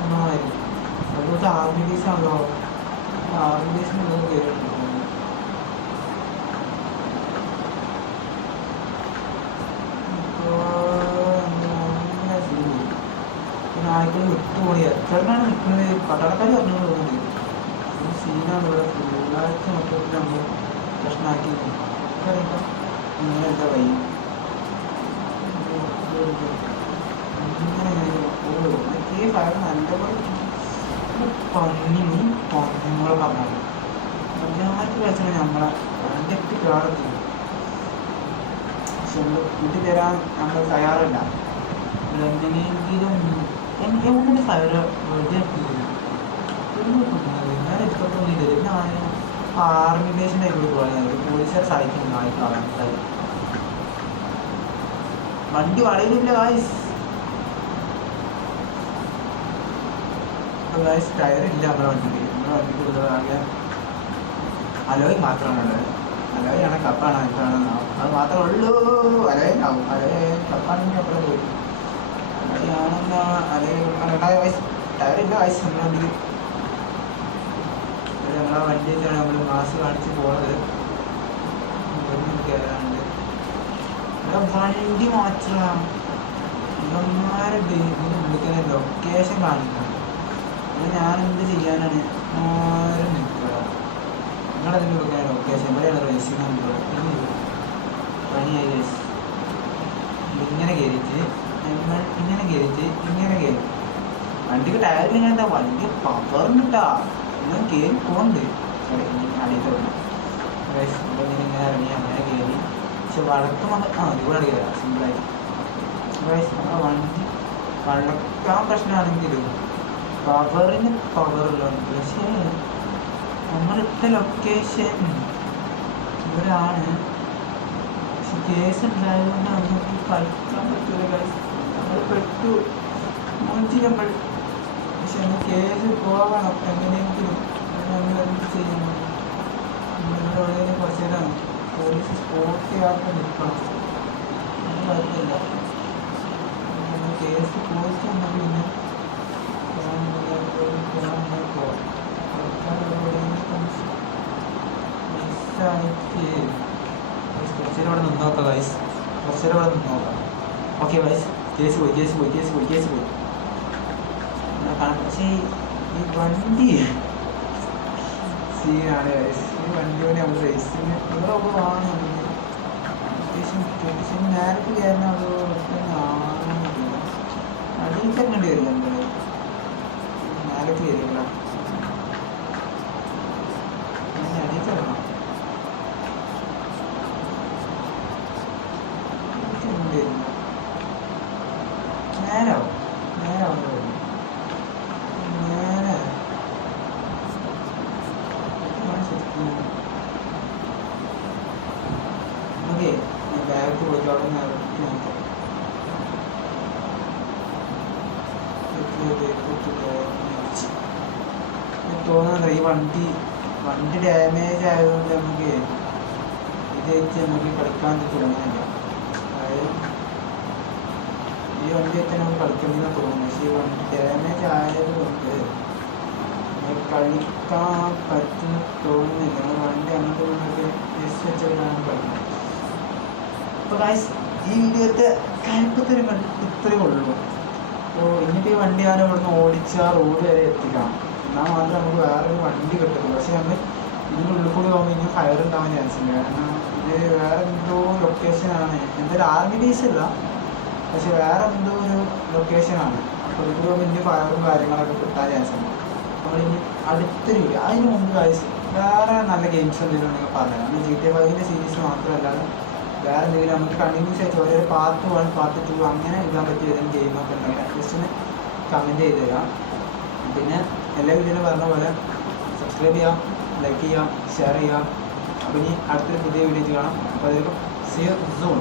ഒന്നായിരുന്നു. അതുകൊണ്ട് ആർമി ബേസാണല്ലോ. ആർമി ബേസിന് കയറിയിട്ടുണ്ട്. പിന്നെ ആൾക്കാർ വിട്ടുപോയി എത്രയാണ് നിൽക്കുന്നത്. പട്ടാളക്കാർ പറഞ്ഞു തോന്നുന്നുണ്ട് സീനാണ് ഇവിടെ ഫുള്ളായിട്ട് മൊത്തത്തിൽ നമ്മൾ പ്രശ്നമാക്കി അറിയാം. ഇങ്ങനെ എന്താ വയ്യ ഇങ്ങനെ ഫയർ നല്ലപോലെ പന്നിങ്ങളെ പറഞ്ഞാൽ പഞ്ചായത്ത് കളിച്ചാൽ നമ്മളെ കണ്ടക്ട് കാണത്തില്ല. പക്ഷെ നമ്മൾ വീട്ടിൽ തരാൻ നമ്മൾ തയ്യാറല്ല. എന്തെങ്കിലും എവിടെ ഫയർ ഞാൻ ഇഷ്ടപ്പെട്ടൊന്നും ഇല്ല. ഞാൻ ആർമി ബേസിൻ്റെ ആയിക്കോട്ട് പോയാൽ പോലീസുകാർ സഹായിക്കുന്നു. ആയിക്കോട്ടെ വണ്ടി വളയുന്നില്ല. അപ്പോൾ ഗൈസ് ടയർ ഇല്ല നമ്മുടെ വണ്ടിക്ക് ഉള്ളത് ആകെ അലോയ് മാത്രമാണ് ഉള്ളത്. അലോയ് ആണ് കപ്പാണ് എന്താണെന്ന് അത് മാത്രമേ ഉള്ളൂ. അലോയിനാവും അലോയ് കപ്പാണെങ്കിൽ അപ്പുറം പോയി അലോയാണെന്നാ അലോയ് വയസ്സ് ടയർ ഇല്ല വയസ്സ് നമ്മുടെ വണ്ടിക്ക്. നമ്മളെ വണ്ടിയിലാണ് നമ്മൾ മാസ് കാണിച്ച് പോകുന്നത്. കയറാനുണ്ട് വണ്ടി മാറ്റണം. ഇവന്മാരെ വിളിക്കുന്ന ലൊക്കേഷൻ കാണിക്കണം. ഞാനെന്ത് ചെയ്യാനാണ് ആരും നിൽക്കുക. നിങ്ങളതിന് വിളിക്കുന്ന ലൊക്കേഷൻ എവിടെയാണ് റേസിംഗ് പണിയായി. ഇങ്ങനെ കയറിയിട്ട് ഇങ്ങനെ കയറിയിട്ട് ഇങ്ങനെ കയറി വണ്ടിക്ക് ടയറിൽ ഇങ്ങനെ എന്താ വലിയ പവറിട്ടാ ഇങ്ങനെ കയറി പോകുന്നുണ്ട്. അടിയത്തെ ഇങ്ങനെ ഇറങ്ങി അങ്ങനെ കയറി. പക്ഷെ വഴക്കം അതുകൂടെ കയറാം സിമ്പിളായിട്ട്. നമ്മുടെ വണ്ടി വഴക്കാൻ പ്രശ്നമാണെങ്കിലും പവറിന് പവറുള്ളതുണ്ട്. പക്ഷേ നമ്മളിട്ട ലൊക്കേഷൻ ഇവരാണ്. പക്ഷെ കേസ് ഉണ്ടായതുകൊണ്ട് നമുക്ക് കളിക്കാൻ പറ്റൂല ഗൈസ്. നമ്മൾ പെട്ടു നമ്മൾ. പക്ഷെ നമ്മൾ കേസ് പോകണം എങ്ങനെയെങ്കിലും. നമ്മൾ എന്ത് ചെയ്യണം? നമ്മളിവിടെ കുറച്ച് നേരം പോലീസ് സ്പോട്ട് ചെയ്യാത്ത നിൽക്കണം. അത് കുഴപ്പമില്ല. കേസ് പോസ്റ്റ് വന്നാൽ പിന്നെ കുറച്ചേരം നിന്നോക്കാം ഗൈസ്. കുറച്ചേരം നിന്നോക്കാം. ഓക്കെ ഗൈസ് കേസ് പോയി. പക്ഷേ ഈ വണ്ടി സീനാണ് ഗൈസ്. ഈ വണ്ടിയോടെ നമ്മൾ റേസിന് ഇവിടെ വാങ്ങും അത്യാവശ്യം നേരത്തെ കയറുന്ന അടിയിൽ കയറേണ്ടി വരില്ല. നമ്മൾ നേരത്തെ കയറില്ല അടിയിൽ കയറണം. നേരാവും ഓക്കെ. ബാഗ് പോയിട്ട് അവിടെ നിർത്തി നോക്കാം. തോന്നുന്നുണ്ട് ഈ വണ്ടി ഡാമേജ് ആയതുകൊണ്ട് നമുക്ക് ഇത് വെച്ച് നമുക്ക് കളിക്കാൻ തുടങ്ങുന്നില്ല. അതായത് ഈ വണ്ടി വെച്ച് നമുക്ക് കളിക്കണമെന്ന് തോന്നുന്നു. പക്ഷേ ഈ വണ്ടി ഡാമേജ് ആയത് കൊണ്ട് കളിക്കാൻ പറ്റുന്ന തോന്നുന്നില്ല. നമ്മൾ വണ്ടി അങ്ങോട്ട് ഇങ്ങോട്ട് ജസ്റ്റ് വെച്ചിട്ടാണ് കളിക്കുന്നത്. അപ്പോൾ ഗൈസ് ഈ വീഡിയോത്തെ കാര്യത്തിലും ഇത്രയേ ഉള്ളൂ. അപ്പോൾ ഇന്നിപ്പോൾ ഈ വണ്ടി ഞാൻ ഇവിടുന്ന് ഓടിച്ച് ആ റോഡ് വരെ എത്തിക്കണം. എന്നാൽ മാത്രമേ നമുക്ക് വേറൊരു വണ്ടി കിട്ടുള്ളൂ. പക്ഷേ നമ്മൾ ഇതിൻ്റെ ഉള്ളിൽ കൂടി പോകുമ്പോൾ ഇനി ഫയർ ഉണ്ടാവാൻ ചാൻസ് ഉണ്ട്. കാരണം ഇത് വേറെ എന്തോ ലൊക്കേഷനാണ്. എന്തൊരു ആർമി ബേസ് അല്ല, പക്ഷെ വേറെ എന്തോ ഒരു ലൊക്കേഷനാണ്. അപ്പോൾ ഇതിൽ പോകുമ്പോൾ ഇനി ഫയറും കാര്യങ്ങളൊക്കെ കിട്ടാൻ ചാൻസ് ഉണ്ട്. നമ്മളിനി അടുത്തൊരു വീഡിയോ അതിന് മുമ്പ് ഗൈസ് വേറെ നല്ല ഗെയിംസ് എന്തെങ്കിലും ഉണ്ടെങ്കിൽ പറഞ്ഞത്. നമ്മൾ GTA 5 സീരീസ് മാത്രമല്ലാതെ വേറെ എന്തെങ്കിലും നമുക്ക് കണ്ടിന്യൂസ് ആയിട്ട് ഓരോ പാർട്ട് 1 പാർട്ട് 2 അങ്ങനെ ഇടാൻ പറ്റിയ ഏതെങ്കിലും ഗെയിമൊക്കെ ഉണ്ടെങ്കിൽ ജസ്റ്റ് ഒന്ന് കമൻറ്റ് ചെയ്ത് തരാം. പിന്നെ എല്ലാ വീഡിയോയിലും പറഞ്ഞ പോലെ സബ്സ്ക്രൈബ് ചെയ്യാം, ലൈക്ക് ചെയ്യാം, ഷെയർ ചെയ്യാം. അപ്പോൾ ഇനി അടുത്തൊരു പുതിയ വീഡിയോ കാണാം. അപ്പോൾ അതിലേക്ക് സീ യു സൂൺ.